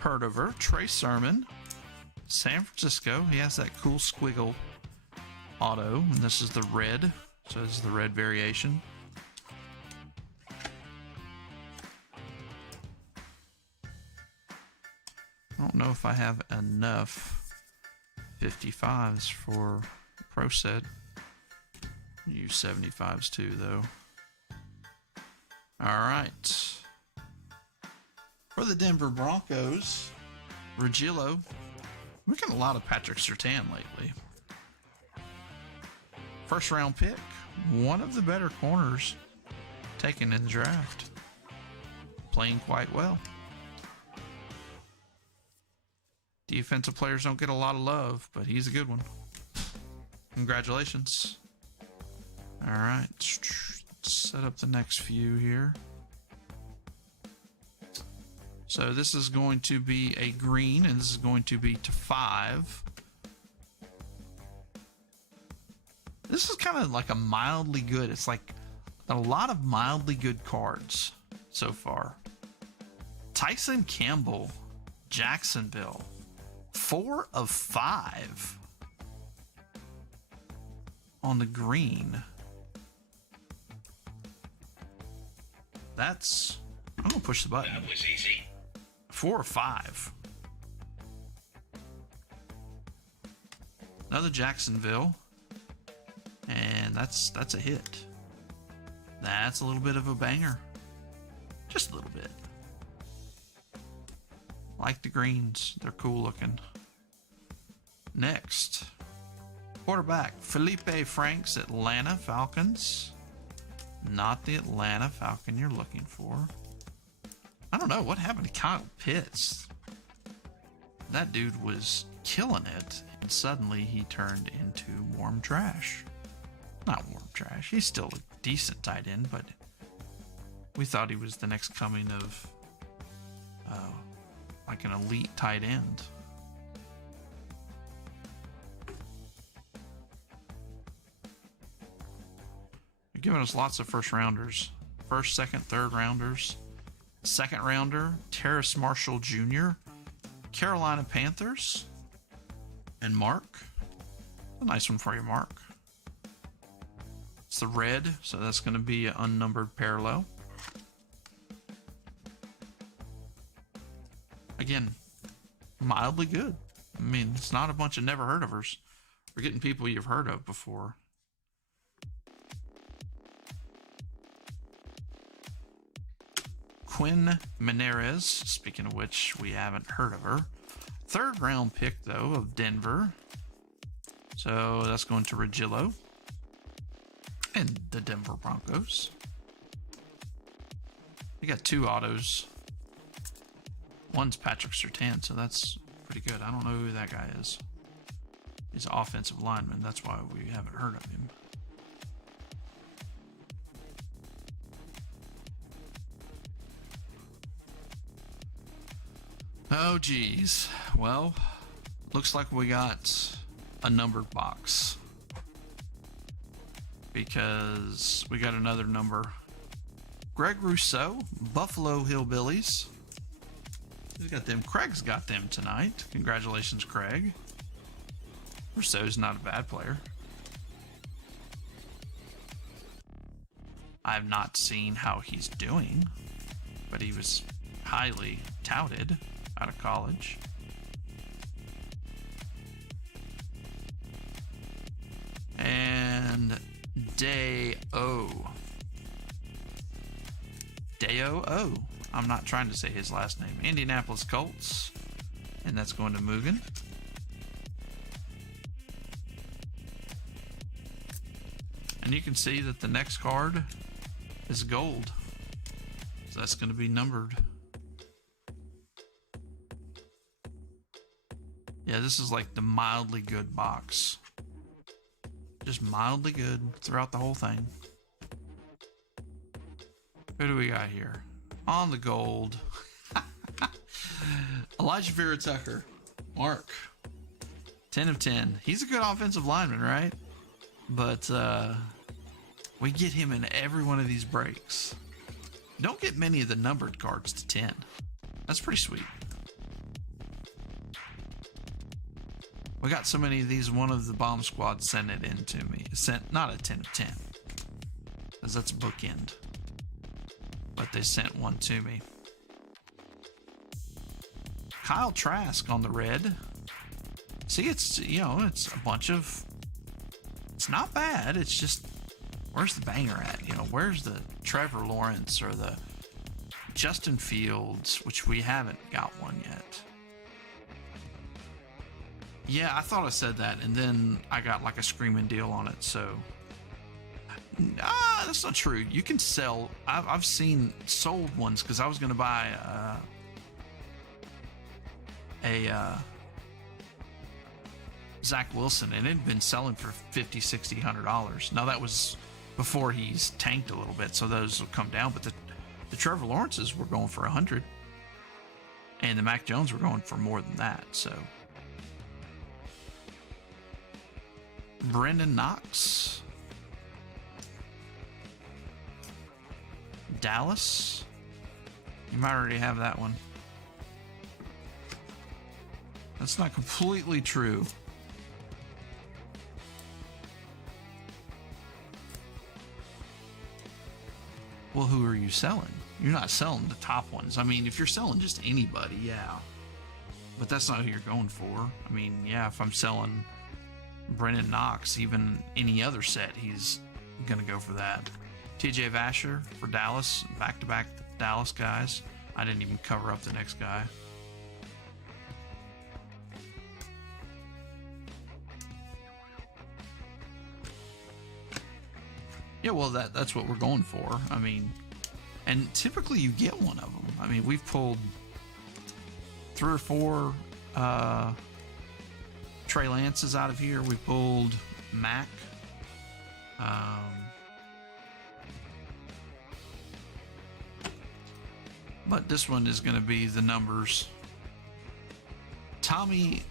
heard of her. Trey Sermon. San Francisco. He has that cool squiggle auto. And this is the red. So this is the red variation. I don't know if I have enough 55s for Pro Set. Use 75s too, though. All right. For the Denver Broncos, Regillo. We've got a lot of Patrick Surtain lately. 1st round pick. One of the better corners taken in the draft. Playing quite well. Defensive players don't get a lot of love, but he's a good one. Congratulations. All right. Set up the next few here. So this is going to be a green, and this is going to be to 5. This is kind of like a mildly good. It's like a lot of mildly good cards so far. Tyson Campbell, Jacksonville. 4 of 5 on the green. That's... I'm going to push the button. That was easy. 4 or 5. Another Jacksonville. And that's a hit. That's a little bit of a banger. Just a little bit. Like the greens. They're cool looking. Next. Quarterback. Felipe Franks, Atlanta Falcons. Not the Atlanta Falcon you're looking for. I don't know what happened to Kyle Pitts. That dude was killing it, and suddenly he turned into warm trash. Not warm trash. He's still a decent tight end, but we thought he was the next coming of like an elite tight end. You're giving us lots of first rounders. First, second, third rounders. Second rounder, Terrace Marshall Jr., Carolina Panthers, and Mark. A nice one for you, Mark. It's the red, so that's going to be an unnumbered parallel. Again, mildly good. I mean, it's not a bunch of never heard ofers. We're getting people you've heard of before. Quinn Menares, speaking of which, we haven't heard of her. Third round pick, though, of Denver. So that's going to Regillo and the Denver Broncos. We got 2 autos. One's Patrick Surtain, so that's pretty good. I don't know who that guy is. He's an offensive lineman. That's why we haven't heard of him. Oh, geez. Well, looks like we got a numbered box. Because we got another number. Greg Rousseau, Buffalo Hillbillies. Who's got them? Craig's got them tonight. Congratulations, Craig. Rousseau's not a bad player. I have not seen how he's doing, but he was highly touted out of college. And Day-O. Day-O-O. I'm not trying to say his last name. Indianapolis Colts. And that's going to Mugen. And you can see that the next card is gold. So that's going to be numbered. Yeah, this is like the mildly good box. Just mildly good throughout the whole thing. Who do we got here? On the gold. Elijah Vera Tucker. Mark. 10 of 10. He's a good offensive lineman, right? But we get him in every one of these breaks. Don't get many of the numbered cards to 10. That's pretty sweet. We got so many of these, one of the bomb squad sent it in to me. Sent not a 10 of 10. Because that's a bookend. But they sent one to me. Kyle Trask on the red. See, it's, you know, it's a bunch of... It's not bad. It's just, where's the banger at? You know, where's the Trevor Lawrence or the Justin Fields, which we haven't got one yet. Yeah, I thought I said that, and then I got like a screaming deal on it, so... that's not true. You can sell... I've seen sold ones, because I was going to buy Zach Wilson, and it had been selling for $50, $60, $100. Now, that was before he's tanked a little bit, so those will come down, but the Trevor Lawrences were going for $100, and the Mac Jones were going for more than that, so... Brendan Knox. Dallas. You might already have that one. That's not completely true. Well, who are you selling? You're not selling the top ones. I mean, if you're selling just anybody, yeah. But that's not who you're going for. I mean, yeah, if I'm selling Brennan Knox, even any other set, he's going to go for that. TJ Vasher for Dallas, back-to-back Dallas guys. I didn't even cover up the next guy. Yeah, well, that's what we're going for. I mean, and typically you get one of them. I mean, we've pulled 3 or 4 Trey Lances out of here. We pulled Mac. But this one is going to be the numbers. Tommy,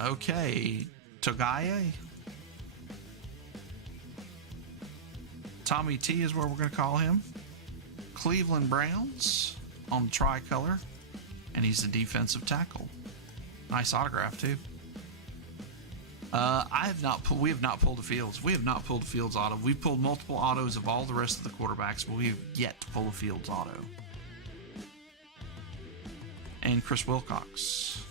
okay, Togaye. Tommy T is where we're going to call him. Cleveland Browns on the tricolor, and he's the defensive tackle. Nice autograph too. We have not pulled a Fields. We have not pulled a Fields auto. We've pulled multiple autos of all the rest of the quarterbacks, but we have yet to pull a Fields auto. And Chris Wilcox.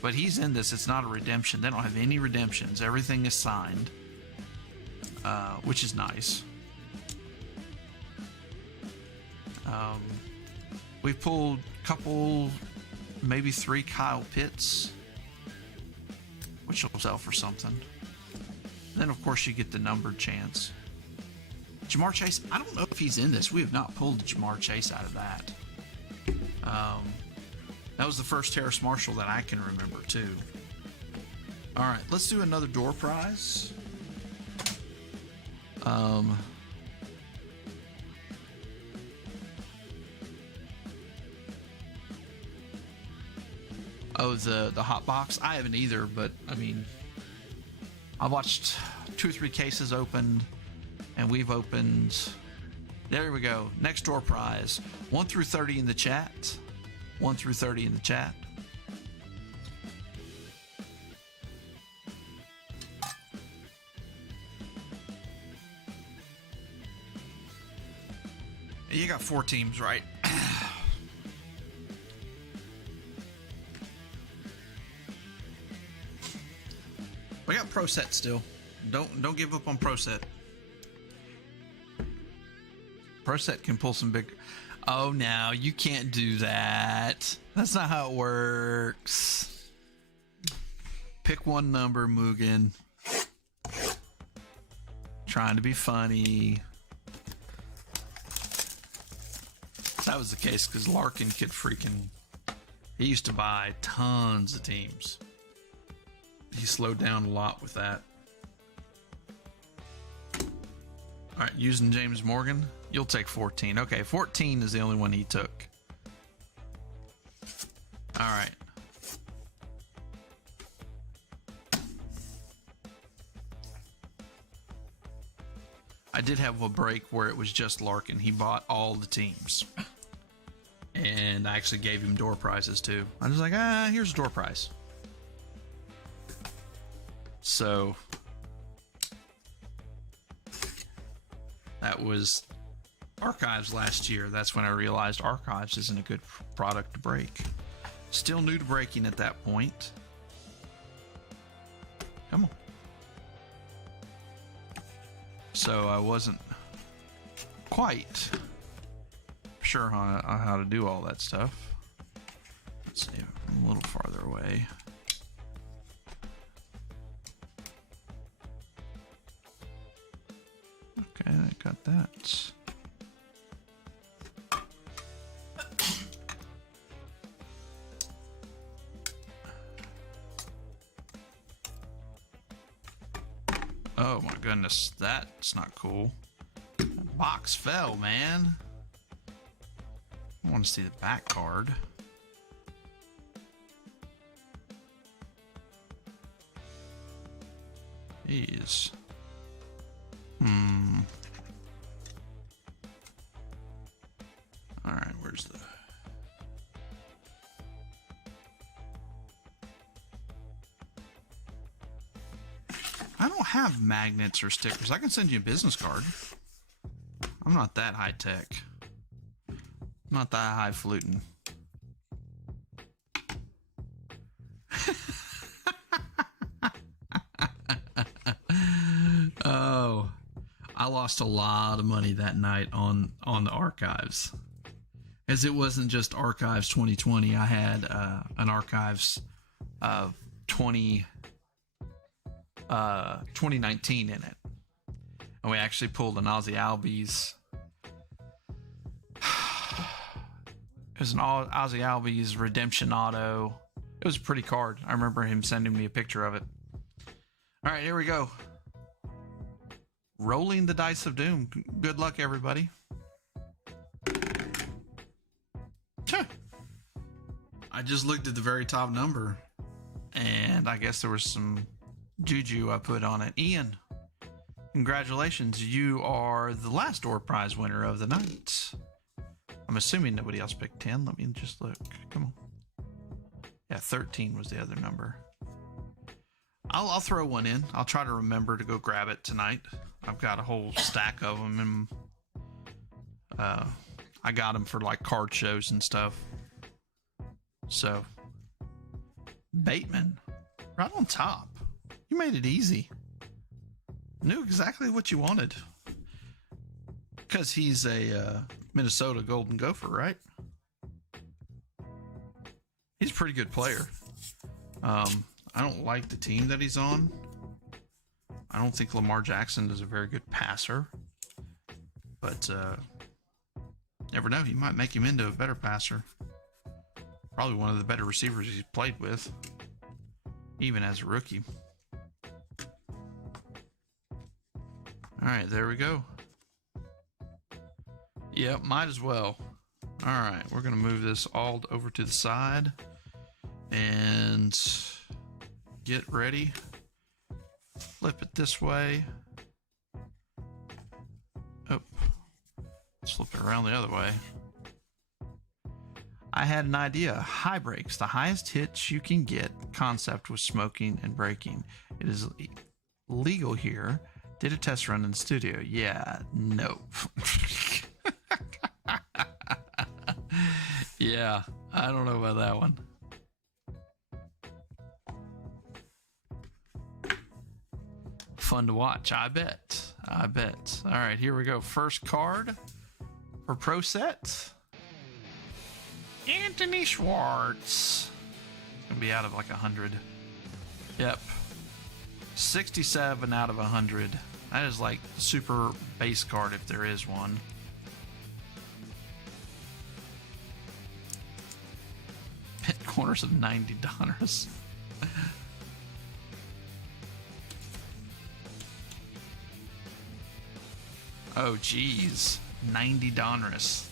But he's in this. It's not a redemption. They don't have any redemptions. Everything is signed, which is nice. We've pulled a couple, maybe 3 Kyle Pitts, which will sell for something. Then, of course, you get the numbered chance. Jamar Chase, I don't know if he's in this. We have not pulled Jamar Chase out of that. That was the first Terrace Marshall that I can remember, too. All right, let's do another door prize. Oh, the hot box? I haven't either, but I mean, I watched 2 or 3 cases opened, and we've opened. There we go. Next door prize. 1 through 30 in the chat. 1 through 30 in the chat. You got 4 teams, right? We got Pro Set still. Don't give up on Pro Set. Pro Set can pull some big. Oh, now you can't do that. That's not how it works. Pick one number, Mugen. Trying to be funny. That was the case because Larkin could freaking. He used to buy tons of teams. He slowed down a lot with that. All right, using James Morgan, you'll take 14. Okay, 14 is the only one he took. All right. I did have a break where it was just Larkin. He bought all the teams. And I actually gave him door prizes too. I was like, here's a door prize. So that was Archives last year. That's when I realized Archives isn't a good product to break. Still new to breaking at that point. Come on. So I wasn't quite sure how to do all that stuff. Let's see, I'm a little farther away. Okay, I got that. Oh my goodness, that's not cool. That box fell, man. I want to see the back card. Jeez. Alright, where's the... have magnets or stickers. I can send you a business card. I'm not that high tech. I'm not that highfalutin. Oh, I lost a lot of money that night on the archives, as it wasn't just Archives 2020. I had an Archives of 2019 in it, and we actually pulled an Ozzy Albies. It was an Ozzy Albies redemption auto. It was a pretty card. I remember him sending me a picture of it. All right, here we go. Rolling the dice of doom. Good luck, everybody. I just looked at the very top number, and I guess there was some juju I put on it. Ian, congratulations. You are the last door prize winner of the night. I'm assuming nobody else picked 10. Let me just look. Come on. Yeah, 13 was the other number. I'll throw one in. I'll try to remember to go grab it tonight. I've got a whole stack of them, and I got them for like card shows and stuff. So, Bateman, right on top. You made it easy. Knew exactly what you wanted. Because he's a Minnesota Golden Gopher, right? He's a pretty good player. I don't like the team that he's on. I don't think Lamar Jackson is a very good passer. But never know. He might make him into a better passer. Probably one of the better receivers he's played with, even as a rookie. All right, there we go. Yep, might as well. All right, we're going to move this all over to the side and get ready. Flip it this way. Oh, let's flip it around the other way. I had an idea. High brakes, the highest hits you can get. Concept with smoking and braking. It is legal here. Did a test run in the studio. Yeah, nope. Yeah, I don't know about that one. Fun to watch, I bet. I bet. All right, here we go. First card for Pro Set. Anthony Schwartz. Gonna be out of like 100. Yep. 67 out of 100. That is like super base card if there is one. Pit corners of $90. Oh, geez. $90.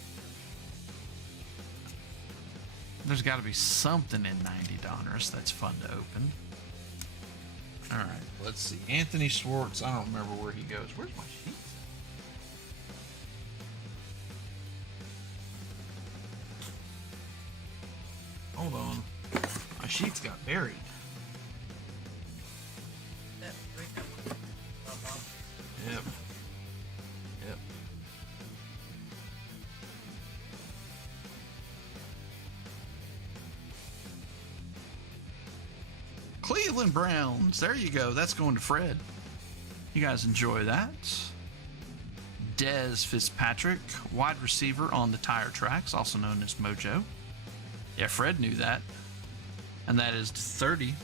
There's got to be something in $90 that's fun to open. All right, let's see. Anthony Schwartz. I don't remember where he goes. Where's my sheet? Hold on. My sheets got buried. Yep. Yep. Cleveland Browns. There you go. That's going to Fred. You guys enjoy that. Dez Fitzpatrick, wide receiver on the tire tracks, also known as Mojo. Yeah, Fred knew that. And that is 30.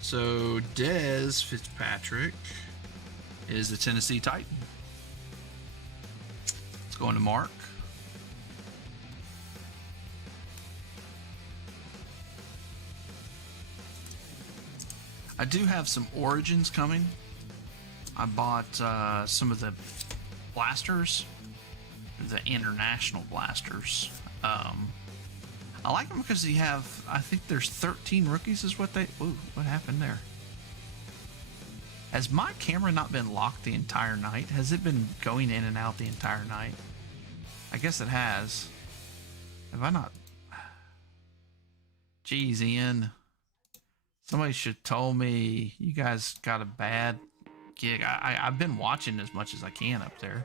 So Dez Fitzpatrick is the Tennessee Titan. It's going to Mark. I do have some Origins coming. I bought some of the blasters, the international blasters. I like them because you have, I think there's 13 rookies is what they, ooh, what happened there? Has my camera not been locked the entire night? Has it been going in and out the entire night? I guess it has. Have I not? Geez, Ian. Somebody should told me you guys got a bad gig. I've been watching as much as I can up there.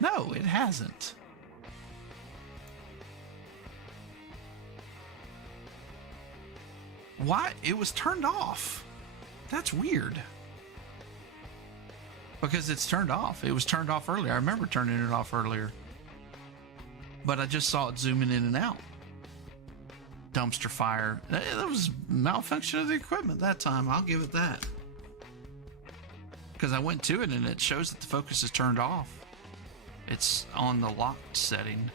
No, it hasn't. Why? It was turned off. That's weird. Because it's turned off. It was turned off earlier. I remember turning it off earlier. But I just saw it zooming in and out. Dumpster fire. That was malfunction of the equipment that time. I'll give it that. Because I went to it and it shows that the focus is turned off. It's on the locked setting.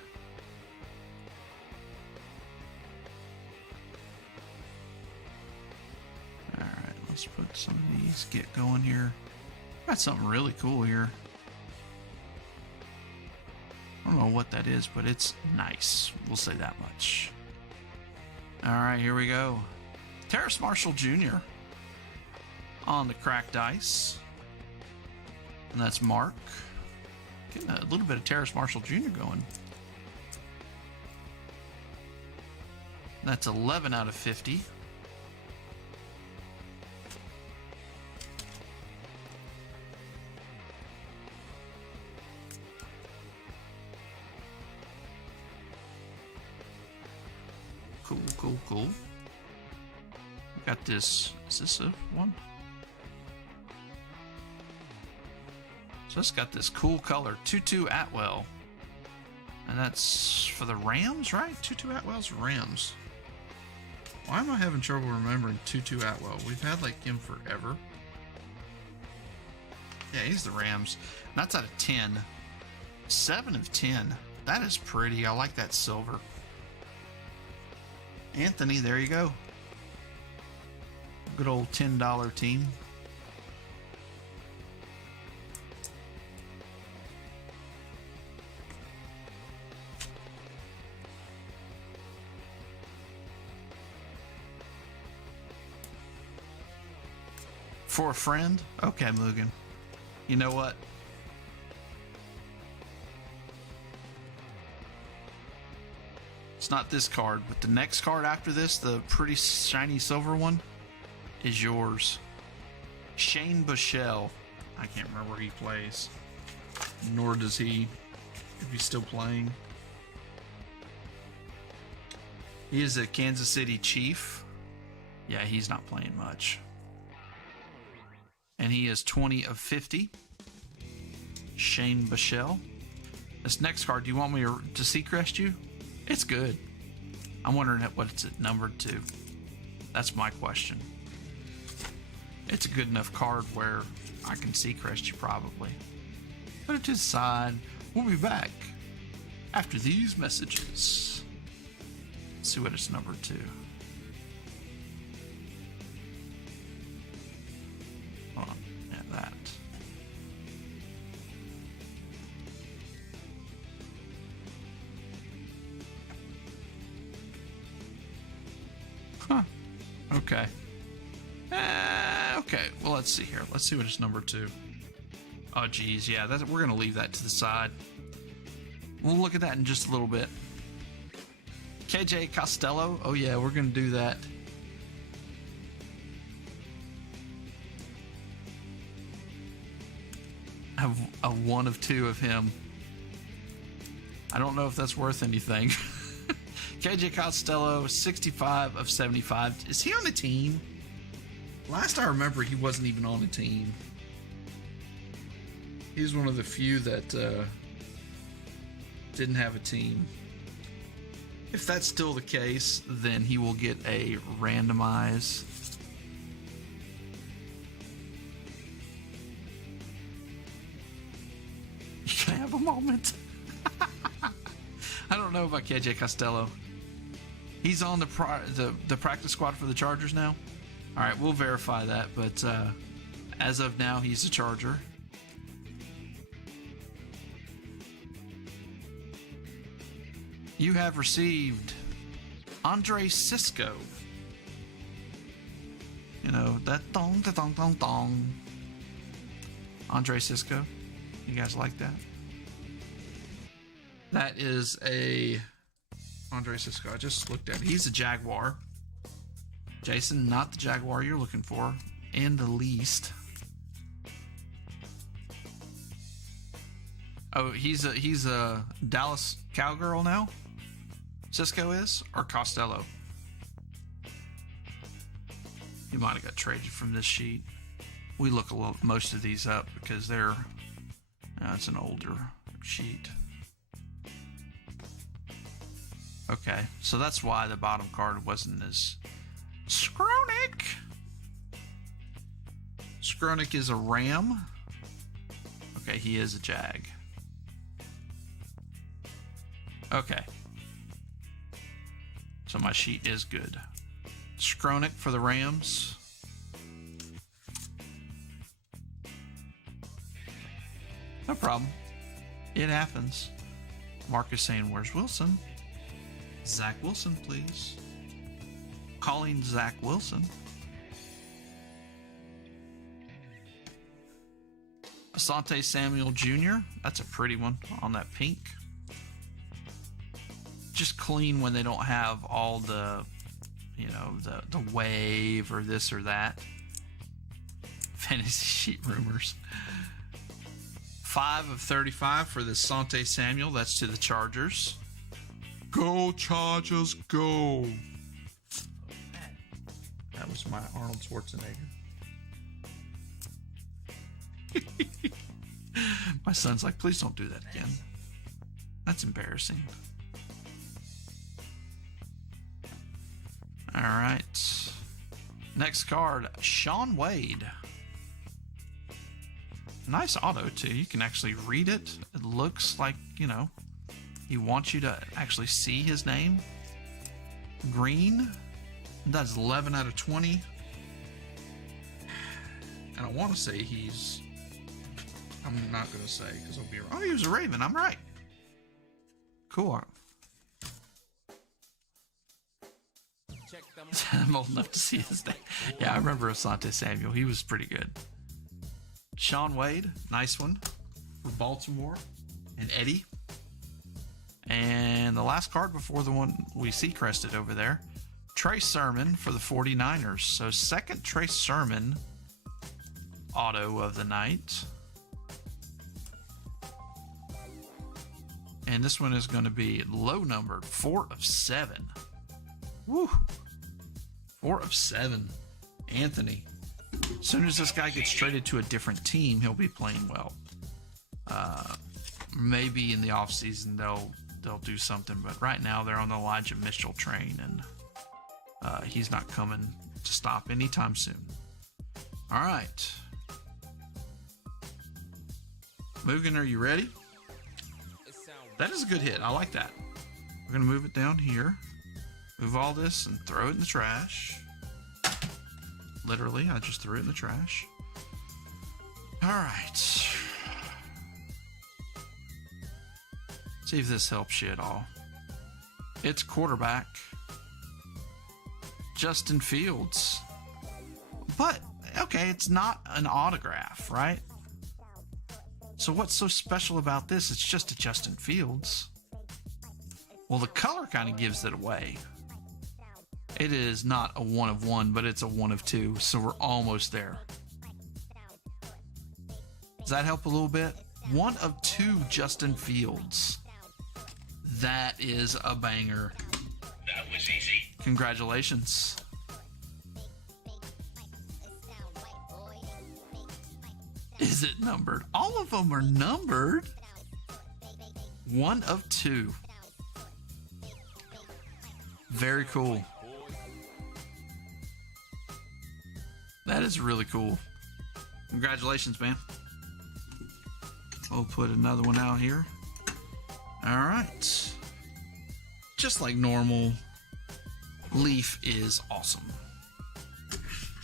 Alright, let's put some of these, get going here. Got something really cool here. I don't know what that is, but it's nice. We'll say that much. Alright, here we go. Terrace Marshall Jr. on the cracked ice. And that's Mark. Getting a little bit of Terrace Marshall Jr. going. That's 11 out of 50. Cool. Got this. Is this a one? So it's got this cool color, Tutu Atwell. And that's for the Rams, right? Tutu Atwell's Rams. Why am I having trouble remembering Tutu Atwell? We've had like him forever. Yeah, he's the Rams. And that's out of 10. 7 of 10. That is pretty. I like that silver. Anthony, there you go. Good old $10 team. For a friend? Okay, Mugen. You know what? It's not this card, but the next card after this, the pretty shiny silver one, is yours. Shane Bushell. I can't remember where he plays. Nor does he, if he's still playing. He is a Kansas City Chief. Yeah, he's not playing much. And he is 20 of 50. Shane Bushell. This next card, do you want me to Seacrest you? It's good. I'm wondering what it's numbered to. That's my question. It's a good enough card where I can Seacrest you probably. Put it to the side. We'll be back after these messages. Let's see what it's numbered to. Hold on. Yeah, that. Huh. Okay. Okay. Well, let's see here. Let's see what it's numbered to. Oh, geez. Yeah, we're going to leave that to the side. We'll look at that in just a little bit. KJ Costello. Oh, yeah, we're going to do that. I have a 1 of 2 of him. I don't know if that's worth anything. KJ Costello, 65 of 75. Is he on a team? Last I remember, he wasn't even on a team. He's one of the few that didn't have a team. If that's still the case, then he will get a randomize. You can have a moment. I don't know about KJ Costello. He's on the practice squad for the Chargers now. All right, we'll verify that, but as of now, he's a Charger. You have received Andre Cisco. You know, that dong, da dong, dong, dong. Andre Cisco. You guys like that? That is a Andre Cisco. I just looked at it. He's a Jaguar. Jason, not the Jaguar you're looking for in the least. Oh, he's a Dallas Cowgirl now? Cisco is? Or Costello? He might have got traded from this sheet. We look most of these up because they're... it's an older sheet. Okay, so that's why the bottom card wasn't as... Skronik! Skronik is a Ram. Okay, he is a Jag. Okay. So my sheet is good. Skronik for the Rams. No problem. It happens. Mark is saying, where's Wilson? Zach Wilson, please. Calling Zach Wilson. Asante Samuel Jr. That's a pretty one on that pink. Just clean when they don't have all the, you know, the wave or this or that. Fantasy sheet rumors. 5 of 35 for the Asante Samuel. That's to the Chargers. Go Chargers, go! That was my Arnold Schwarzenegger. My son's like, please don't do that again. That's embarrassing. All right. Next card, Sean Wade. Nice auto, too. You can actually read it. It looks like, you know, he wants you to actually see his name. Green. That's 11 out of 20. And I want to say he's... I'm not going to say because I'll be wrong. Oh, he was a Raven. I'm right. Cool. I'm old enough to see his name. Yeah, I remember Asante Samuel. He was pretty good. Sean Wade. Nice one. For Baltimore. And Eddie. And the last card before the one we see crested over there. Trey Sermon for the 49ers. So second Trey Sermon auto of the night. And this one is going to be low numbered. 4 of 7. Woo. 4 of 7. Anthony. As soon as this guy gets traded to a different team, he'll be playing well. Maybe in the offseason they'll do something, but right now they're on the Elijah Mitchell train, and he's not coming to stop anytime soon. All right. Mugen, are you ready? That is a good hit. I like that. We're going to move it down here. Move all this and throw it in the trash. Literally, I just threw it in the trash. All right. See if this helps you at all. It's quarterback Justin Fields. But, okay, it's not an autograph, right? So what's so special about this? It's just a Justin Fields. Well, the color kind of gives it away. It is not a 1 of 1, but it's a 1 of 2, so we're almost there. Does that help a little bit? 1 of 2 Justin Fields. That is a banger. That was easy. Congratulations. Is it numbered? All of them are numbered. 1 of 2. Very cool. That is really cool. Congratulations, man. We'll put another one out here. All right. Just like normal, Leaf is awesome.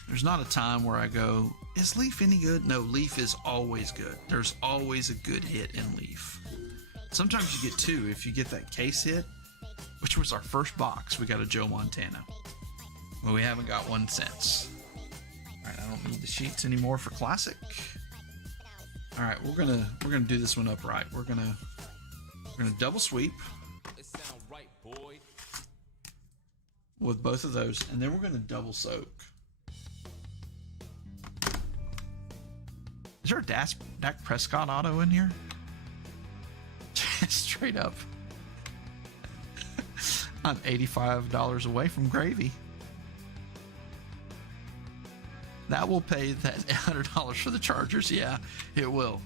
There's not a time where I go, is Leaf any good? No, Leaf is always good. There's always a good hit in Leaf. Sometimes you get 2. If you get that case hit, which was our first box, we got a Joe Montana. Well, we haven't got one since. All right, I don't need the sheets anymore for Classic. All right, we're gonna do this one upright. We're gonna double sweep. with both of those, and then we're going to double soak. Is there a Dak Prescott auto in here? Straight up. I'm $85 away from gravy. That will pay that $100 for the Chargers. Yeah, it will.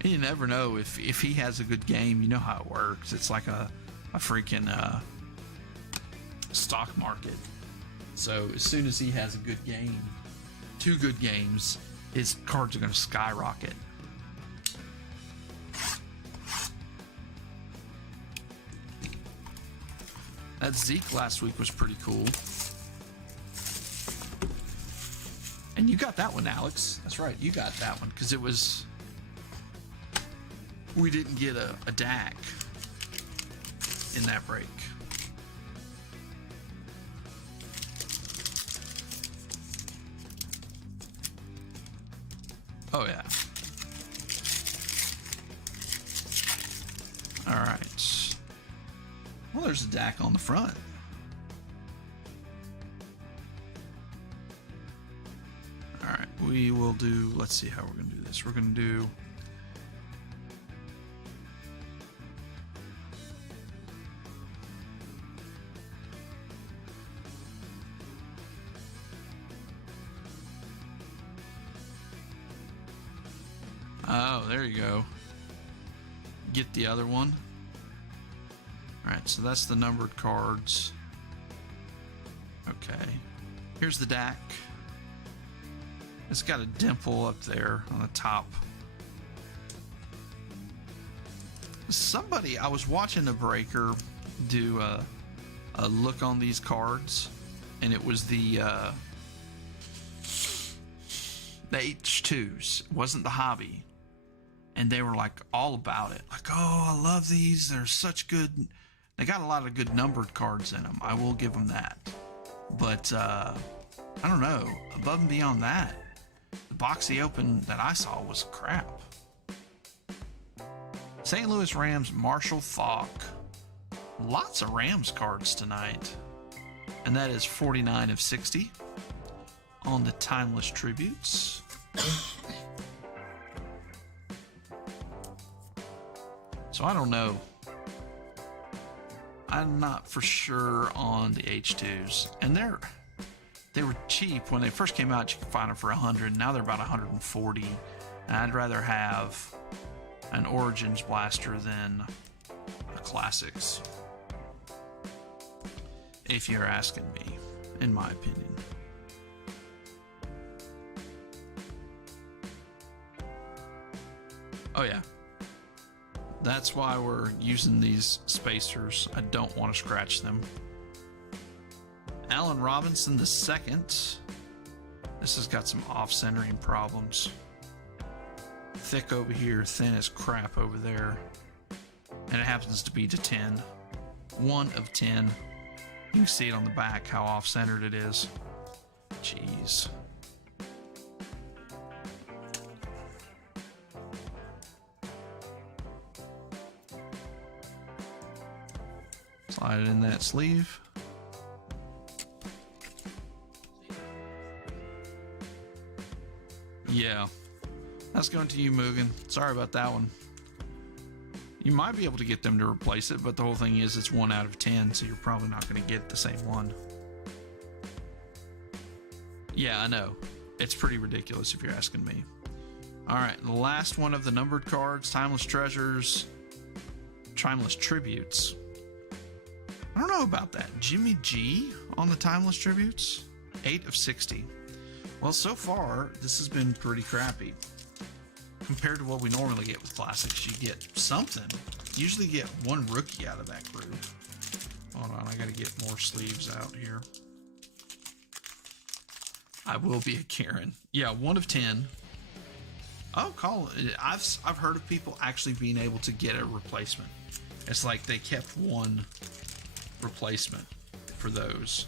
And you never know if he has a good game. You know how it works. It's like a freaking stock market. So as soon as he has a good game, 2 good games, his cards are going to skyrocket. That Zeke last week was pretty cool. And you got that one, Alex. That's right, you got that one, because it was... We didn't get a Dak in that break. Oh, yeah. All right. Well, there's a Dak on the front. All right, we will do, let's see how we're going to do this. We're going to do... Oh, there you go. Get the other one. Alright, so that's the numbered cards. Okay. Here's the Dak. It's got a dimple up there on the top. Somebody, I was watching a breaker do a look on these cards, and it was the H2s. It wasn't the hobby. And they were like all about it. Like, oh, I love these. They're such good. They got a lot of good numbered cards in them. I will give them that. But I don't know. Above and beyond that, the box he opened that I saw was crap. St. Louis Rams, Marshall Faulk. Lots of Rams cards tonight. And that is 49 of 60 on the Timeless Tributes. So I don't know. I'm not for sure on the H2s. And they were cheap when they first came out. You could find them for $100. Now they're about $140. And I'd rather have an Origins blaster than the Classics, if you're asking me, in my opinion. Oh yeah. That's why we're using these spacers. I don't want to scratch them. Allen Robinson II. This has got some off-centering problems. Thick over here, thin as crap over there. And it happens to be to 10. 1 of 10. You can see it on the back how off-centered it is. Jeez. Slide it in that sleeve. Yeah. That's going to you, Mugen. Sorry about that one. You might be able to get them to replace it, but the whole thing is it's 1 out of 10, so you're probably not going to get the same one. Yeah, I know. It's pretty ridiculous if you're asking me. Alright, the last one of the numbered cards, Timeless Treasures, Timeless Tributes. I don't know about that. Jimmy G on the Timeless Tributes? 8 of 60. Well, so far, this has been pretty crappy. Compared to what we normally get with Classics, you get something. You usually get one rookie out of that group. Hold on, I gotta get more sleeves out here. I will be a Karen. Yeah, 1 of 10. Oh, call it. I've heard of people actually being able to get a replacement. It's like they kept one replacement for those.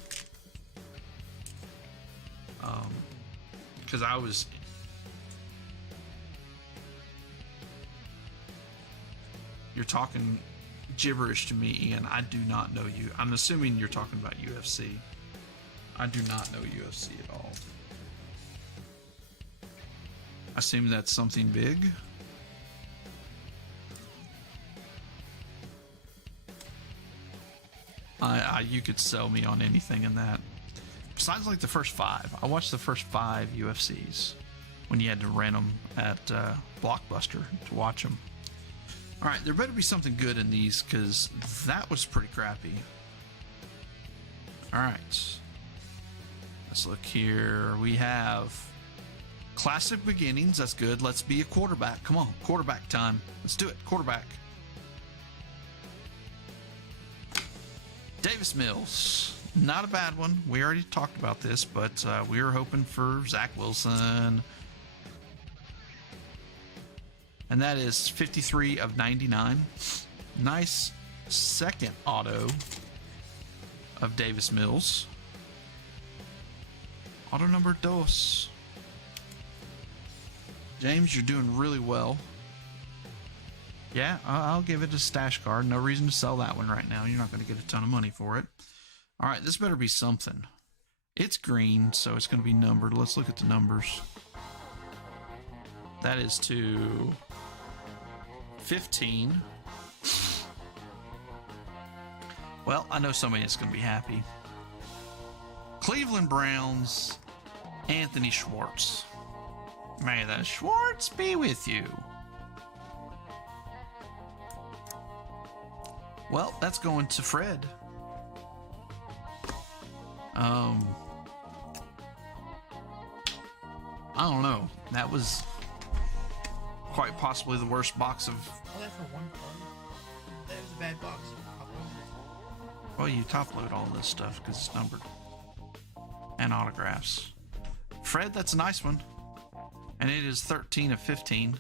Because I was... You're talking gibberish to me, Ian. I do not know you. I'm assuming you're talking about UFC. I do not know UFC at all. I assume that's something big. You could sell me on anything in that. Besides, like the first 5. I watched the first 5 UFCs when you had to rent them at Blockbuster to watch them. All right, there better be something good in these because that was pretty crappy. All right, let's look here. We have classic beginnings. That's good. Let's be a quarterback. Come on, quarterback time. Let's do it. Quarterback. Davis Mills. Not a bad one. We already talked about this, but we were hoping for Zach Wilson. And that is 53 of 99. Nice second auto of Davis Mills. Auto number 2. James, you're doing really well. Yeah, I'll give it a stash card. No reason to sell that one right now. You're not going to get a ton of money for it. All right, this better be something. It's green, so it's going to be numbered. Let's look at the numbers. That is to 15. Well, I know somebody that's going to be happy. Cleveland Browns, Anthony Schwartz. May the Schwartz be with you. Well, that's going to Fred. I don't know. That was quite possibly the worst box of... All that for one card? That was a bad box. Well, you top load all this stuff because it's numbered. And autographs. Fred, that's a nice one. And it is 13 of 15.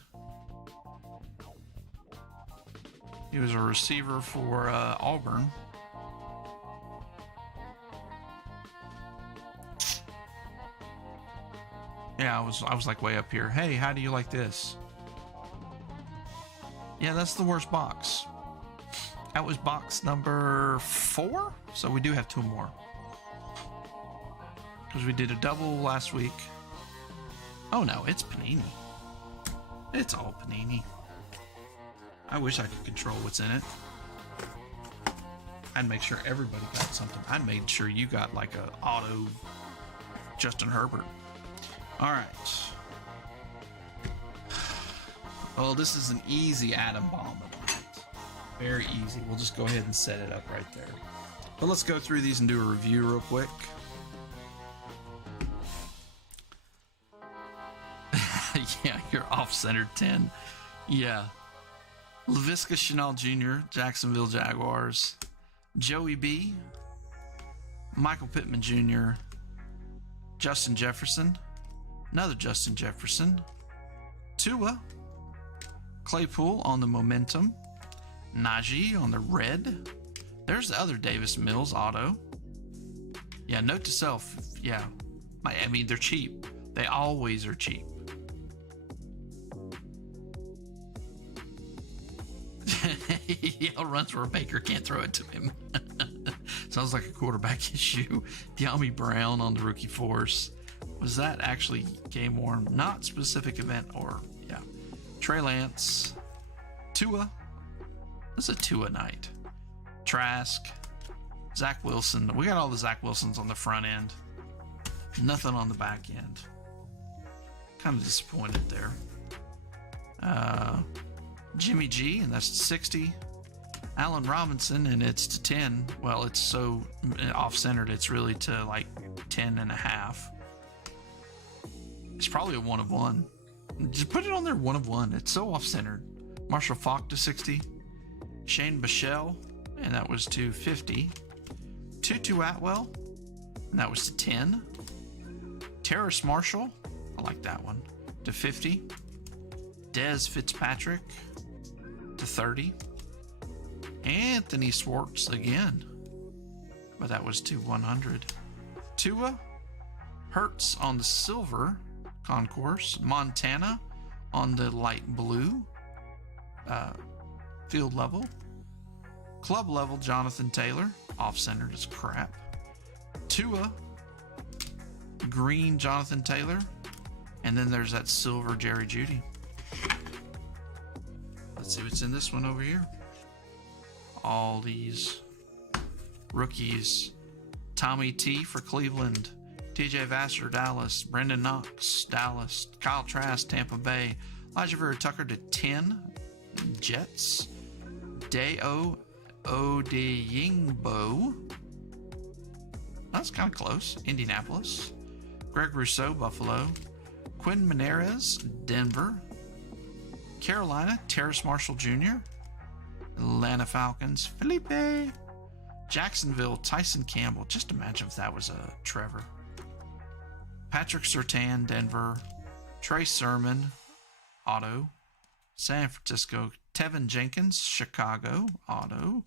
He was a receiver for Auburn. Yeah, I was like way up here. Hey, how do you like this? Yeah, that's the worst box. That was box number 4, so we do have 2 more. Because we did a double last week. Oh no, it's Panini. It's all Panini. I wish I could control what's in it. I'd make sure everybody got something. I made sure you got like a auto Justin Herbert. All right. Well, this is an easy atom bomb. Very easy. We'll just go ahead and set it up right there. But let's go through these and do a review real quick. Yeah, you're off-centered 10. Yeah. Laviska Shenault Jr., Jacksonville Jaguars. Joey B. Michael Pittman Jr. Justin Jefferson. Another Justin Jefferson. Tua. Claypool on the momentum. Najee on the red. There's the other Davis Mills auto. Yeah, note to self. Yeah. I mean, they're cheap. They always are cheap. Yell runs where Baker can't throw it to him. Sounds like a quarterback issue. De'Ami Brown on the rookie force. Was that actually game worn? Not specific event or, yeah. Trey Lance. Tua. This is a Tua night. Trask. Zach Wilson. We got all the Zach Wilsons on the front end. Nothing on the back end. Kind of disappointed there. Jimmy G, and that's 60. Allen Robinson, and it's to 10. Well, it's so off-centered, it's really to like 10 and a half. It's probably a 1 of 1. Just put it on there, 1 of 1. It's so off-centered. Marshall Faulk to 60. Shane Bichelle, and that was to 50. Tutu Atwell, and that was to 10. Terrace Marshall, I like that one, to 50. Dez Fitzpatrick to 30. Anthony Schwartz again, but that was to 100. Tua Hurts on the silver concourse. Montana on the light blue field level. Club level, Jonathan Taylor. Off-centered as crap. Tua. Green, Jonathan Taylor. And then there's that silver Jerry Jeudy. Let's see what's in this one over here. All these rookies. Tommy T for Cleveland. TJ Vassar, Dallas. Brendan Knox, Dallas. Kyle Trask, Tampa Bay. Elijah Vera Tucker to 10. Jets. Deo Odeyingbo. That's kind of close. Indianapolis. Greg Rousseau, Buffalo. Quinn Menares, Denver. Carolina, Terrace Marshall Jr. Atlanta Falcons, Felipe. Jacksonville, Tyson Campbell. Just imagine if that was a Trevor. Patrick Surtain, Denver. Trey Sermon, auto. San Francisco, Tevin Jenkins, Chicago, auto.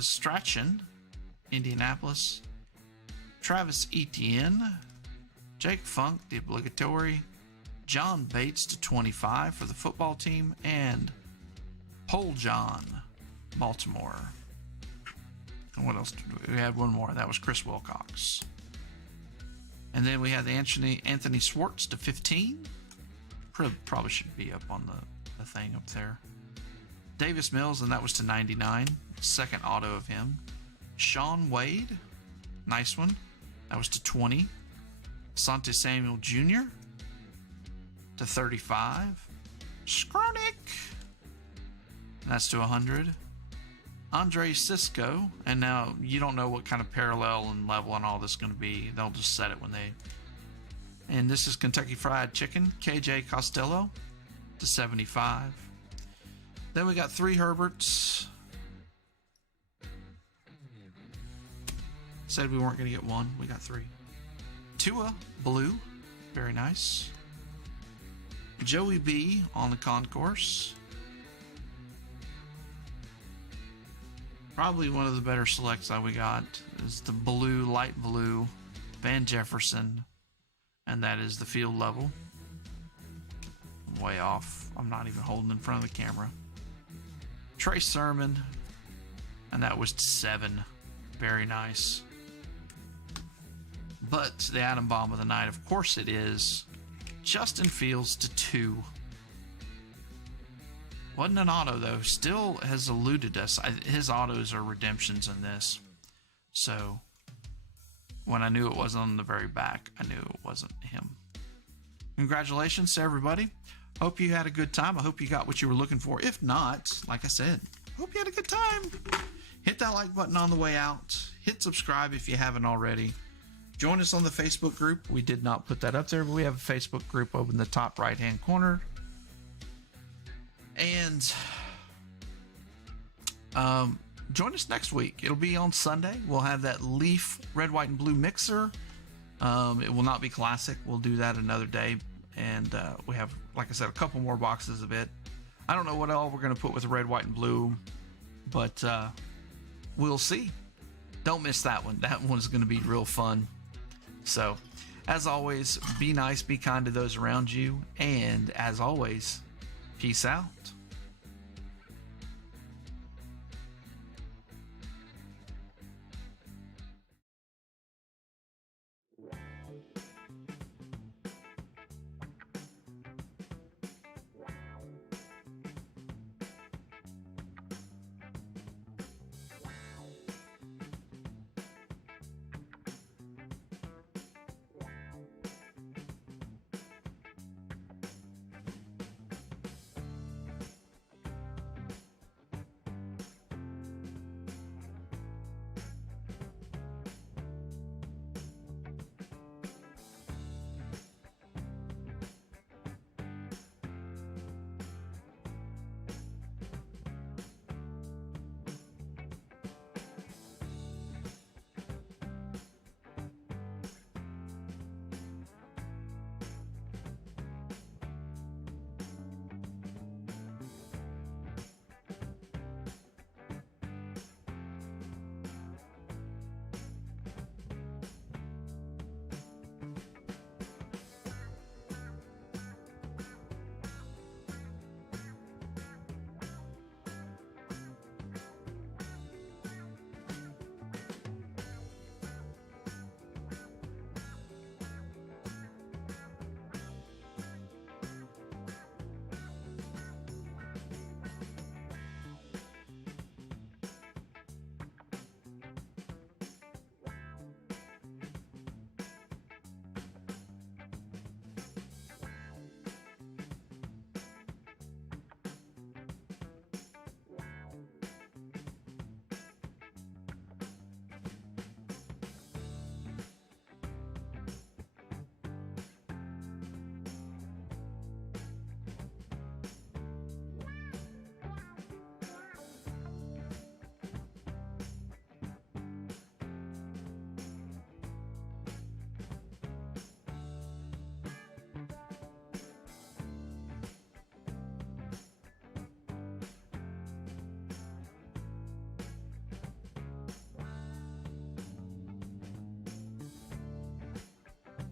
Strachan, Indianapolis. Travis Etienne. Jake Funk, the obligatory. John Bates to 25 for the football team. And Pole John, Baltimore. And what else did we had? One more. That was Chris Wilcox. And then we had the Anthony Swartz to 15. Probably should be up on the thing up there. Davis Mills, and that was to 99. Second auto of him. Sean Wade. Nice one. That was to 20. Sante Samuel Jr. to 35. Skronik. That's to 100. Andre Cisco. And now you don't know what kind of parallel and level and all this is going to be. They'll just set it when they... And this is Kentucky Fried Chicken. KJ Costello to 75. Then we got 3 Herberts. Said we weren't going to get 1. We got 3. Tua, blue. Very nice. Joey B on the concourse. Probably one of the better selects that we got is the blue, light blue, Van Jefferson. And that is the field level. I'm way off. I'm not even holding in front of the camera. Trey Sermon. And that was 7. Very nice. But the atom bomb of the night, of course it is. Justin Fields to 2. Wasn't an auto, though. Still has eluded us. His autos are redemptions in this. So, when I knew it wasn't on the very back, I knew it wasn't him. Congratulations to everybody. Hope you had a good time. I hope you got what you were looking for. If not, like I said, hope you had a good time. Hit that like button on the way out. Hit subscribe if you haven't already. Join us on the Facebook group. We did not put that up there, but we have a Facebook group over in the top right-hand corner. And join us next week. It'll be on Sunday. We'll have that Leaf red, white, and blue mixer. It will not be classic. We'll do that another day. And we have, like I said, a couple more boxes of it. I don't know what all we're going to put with the red, white, and blue, but we'll see. Don't miss that one. That one's going to be real fun. So, as always, be nice, be kind to those around you. And as always, peace out.